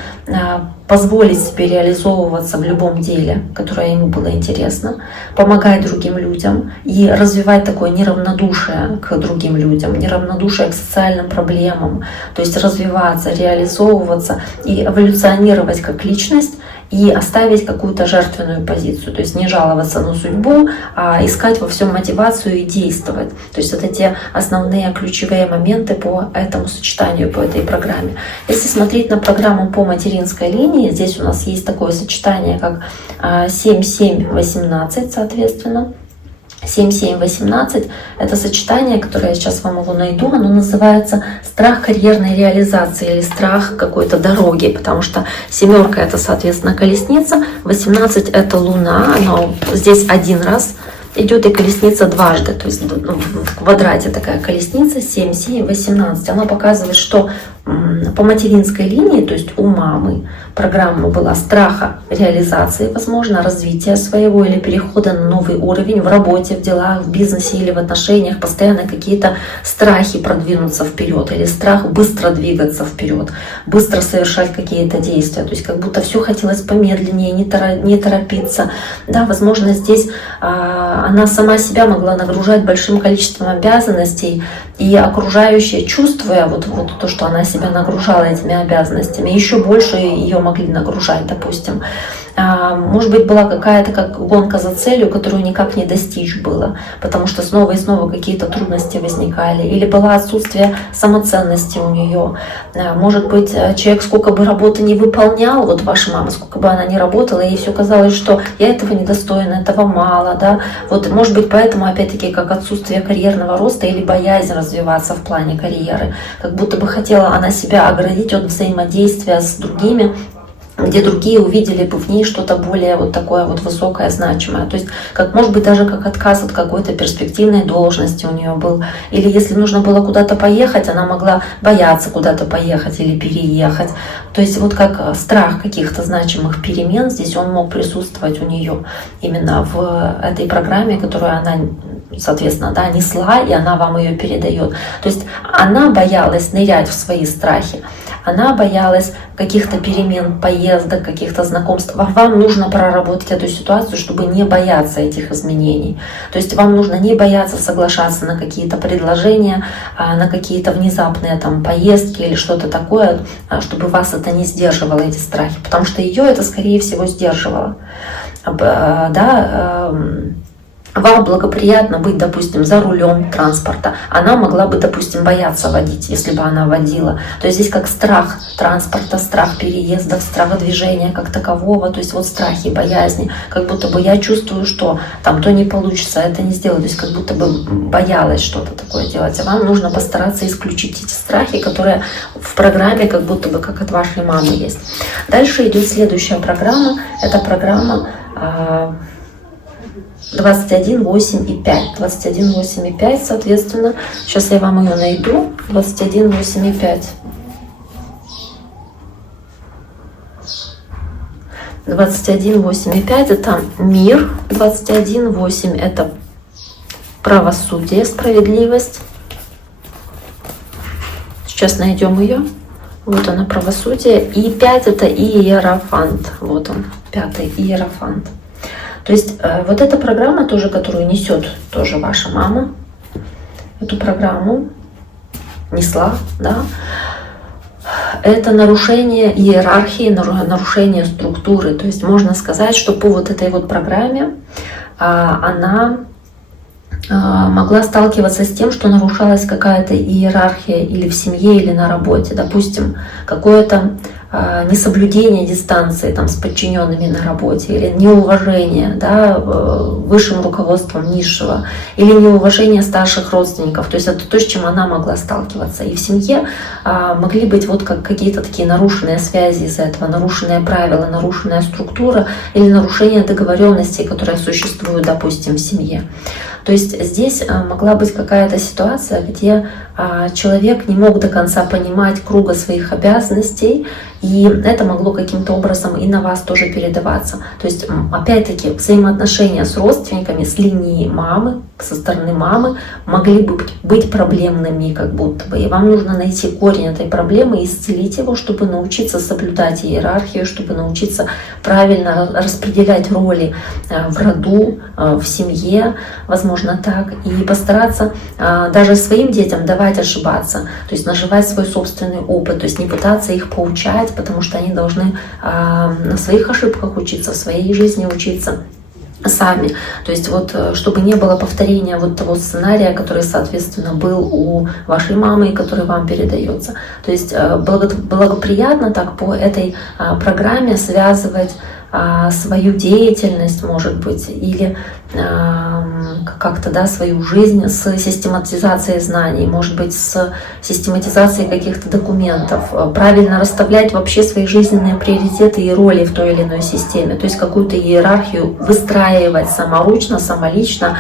позволить себе реализовываться в любом деле, которое ему было интересно, помогать другим людям и развивать такое неравнодушие к другим людям, неравнодушие к социальным проблемам, то есть развиваться, реализовываться и эволюционировать как личность, и оставить какую-то жертвенную позицию, то есть не жаловаться на судьбу, а искать во всем мотивацию и действовать. То есть это те основные ключевые моменты по этому сочетанию, по этой программе. Если смотреть на программу по материнской линии, здесь у нас есть такое сочетание, как 7-7-18, соответственно. 7-7-18 — это сочетание, которое я сейчас вам его найду, оно называется страх карьерной реализации или страх какой-то дороги, потому что 7 — это, соответственно, колесница, 18 — это луна, но здесь один раз идет и колесница дважды, то есть в квадрате такая колесница 7-7-18. Она показывает, что по материнской линии, то есть у мамы, программа была страха реализации, возможно, развития своего или перехода на новый уровень в работе, в делах, в бизнесе или в отношениях, постоянно какие-то страхи продвинуться вперед или страх быстро двигаться вперед, быстро совершать какие-то действия, то есть как будто все хотелось помедленнее, не торопиться. Да, возможно, здесь она сама себя могла нагружать большим количеством обязанностей, и окружающие, чувствуя вот то, что она себя нагружала этими обязанностями, еще больше ее могли нагружать, допустим. Может быть, была какая-то как гонка за целью, которую никак не достичь было, потому что снова и снова какие-то трудности возникали. Или было отсутствие самоценности у нее. Может быть, человек сколько бы работы не выполнял, вот ваша мама, сколько бы она ни работала, ей все казалось, что я этого недостойна, этого мало. Да? Вот, может быть, поэтому, опять-таки, как отсутствие карьерного роста или боязнь развиваться в плане карьеры. Как будто бы хотела она себя оградить от взаимодействия с другими, где другие увидели бы в ней что-то более вот такое вот высокое, значимое. То есть, как, может быть, даже как отказ от какой-то перспективной должности у нее был. Или если нужно было куда-то поехать, она могла бояться куда-то поехать или переехать. То есть вот как страх каких-то значимых перемен, здесь он мог присутствовать у нее именно в этой программе, которую она, соответственно, да, несла, и она вам ее передает. То есть она боялась нырять в свои страхи. Она боялась каких-то перемен, поездок, каких-то знакомств. Вам нужно проработать эту ситуацию, чтобы не бояться этих изменений. То есть вам нужно не бояться соглашаться на какие-то предложения, на какие-то внезапные там поездки или что-то такое, чтобы вас это не сдерживало, эти страхи. Потому что ее это, скорее всего, сдерживало. Да, вам благоприятно быть, допустим, за рулем транспорта. Она могла бы, допустим, бояться водить, если бы она водила. То есть здесь как страх транспорта, страх переездов, страх движения как такового. То есть вот страхи, боязни. Как будто бы я чувствую, что там то не получится, это не сделаю. То есть как будто бы боялась что-то такое делать. А вам нужно постараться исключить эти страхи, которые в программе как будто бы как от вашей мамы есть. Дальше идет следующая программа. Это программа 21, 8 и 5. 21, 8 и 5, соответственно. Сейчас я вам ее найду. 21, 8 и 5. 21, 8 и 5 это мир. 21, 8 это правосудие, справедливость. Сейчас найдем ее. Вот она, правосудие. И 5 это иерофант. Вот он, 5-й иерофант. То есть вот эта программа тоже, которую несет тоже ваша мама, эту программу несла, да, это нарушение иерархии, нарушение структуры. То есть можно сказать, что по вот этой вот программе она могла сталкиваться с тем, что нарушалась какая-то иерархия или в семье, или на работе. Допустим, какое-то несоблюдение дистанции там, с подчиненными на работе, или неуважение, да, высшим руководством низшего, или неуважение старших родственников. То есть это то, с чем она могла сталкиваться. И в семье могли быть вот как какие-то такие нарушенные связи из-за этого, нарушенные правила, нарушенная структура или нарушение договоренностей, которые существуют, допустим, в семье. То есть здесь могла быть какая-то ситуация, где человек не мог до конца понимать круга своих обязанностей, и это могло каким-то образом и на вас тоже передаваться. То есть, опять-таки, взаимоотношения с родственниками, с линии мамы, со стороны мамы, могли бы быть проблемными как будто бы. И вам нужно найти корень этой проблемы, исцелить его, чтобы научиться соблюдать иерархию, чтобы научиться правильно распределять роли в роду, в семье, возможно так, и постараться даже своим детям давать ошибаться, то есть наживать свой собственный опыт, то есть не пытаться их поучать, потому что они должны на своих ошибках учиться, в своей жизни учиться сами. То есть вот, чтобы не было повторения вот того сценария, который, соответственно, был у вашей мамы и который вам передается. То есть благоприятно так по этой программе связывать свою деятельность, может быть, или как-то, да, свою жизнь с систематизацией знаний, может быть, с систематизацией каких-то документов, правильно расставлять вообще свои жизненные приоритеты и роли в той или иной системе, то есть какую-то иерархию выстраивать саморучно, самолично,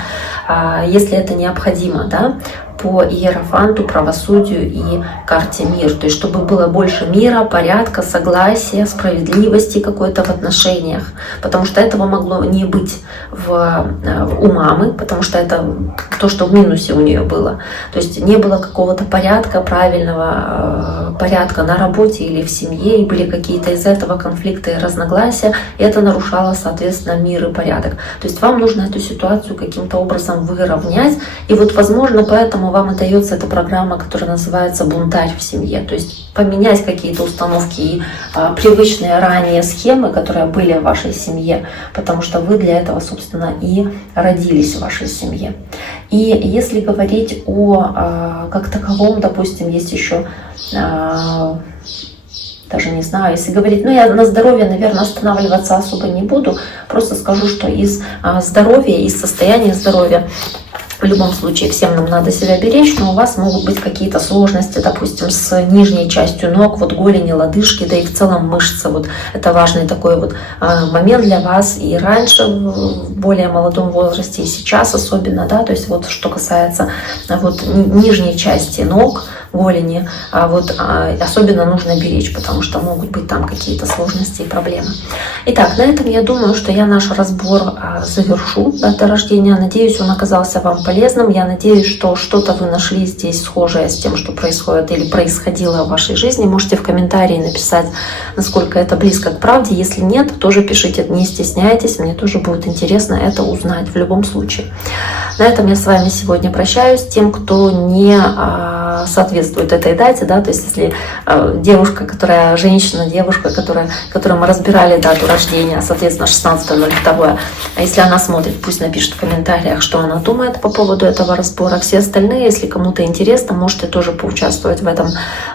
если это необходимо, да, по иерофанту, правосудию и карте мир. То есть чтобы было больше мира, порядка, согласия, справедливости какой-то в отношениях. Потому что этого могло не быть у мамы, потому что это то, что в минусе у нее было. То есть не было какого-то порядка, правильного порядка на работе или в семье, и были какие-то из этого конфликты и разногласия, и это нарушало, соответственно, мир и порядок. То есть вам нужно эту ситуацию каким-то образом выровнять, и вот, возможно, поэтому вам и дается эта программа, которая называется «Бунтарь в семье». То есть поменять какие-то установки и привычные ранее схемы, которые были в вашей семье, потому что вы для этого, собственно, и родились в вашей семье. И если говорить о как таковом, допустим, есть еще, даже не знаю, если говорить, я на здоровье, наверное, останавливаться особо не буду, просто скажу, что из здоровья, из состояния здоровья, в любом случае, всем нам надо себя беречь, но у вас могут быть какие-то сложности, допустим, с нижней частью ног, вот голени, лодыжки, да и в целом мышцы. Вот это важный такой вот момент для вас и раньше, в более молодом возрасте, и сейчас особенно, да, то есть вот что касается вот нижней части ног, голени, особенно нужно беречь, потому что могут быть там какие-то сложности и проблемы. Итак, на этом я думаю, что я наш разбор завершу, дата рождения. Надеюсь, он оказался вам полезным. Я надеюсь, что что-то вы нашли здесь схожее с тем, что происходит или происходило в вашей жизни. Можете в комментарии написать, насколько это близко к правде. Если нет, тоже пишите, не стесняйтесь. Мне тоже будет интересно это узнать в любом случае. На этом я с вами сегодня прощаюсь. Тем, кто не соответствует этой дате, да, то есть если девушка, которую мы разбирали дату рождения, соответственно, 16.02, а если она смотрит, пусть напишет в комментариях, что она думает по поводу этого разбора. Все остальные, если кому-то интересно, можете тоже поучаствовать в этом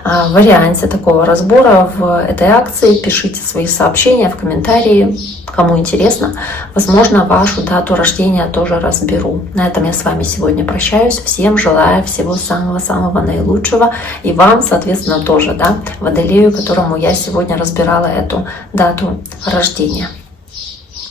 варианте такого разбора, в этой акции. Пишите свои сообщения в комментарии, кому интересно. Возможно, вашу дату рождения тоже разберу. На этом я с вами сегодня прощаюсь. Всем желаю всего самого-самого наилучшего. И вам, соответственно, тоже, да, Водолею, которому я сегодня разбирала эту дату рождения.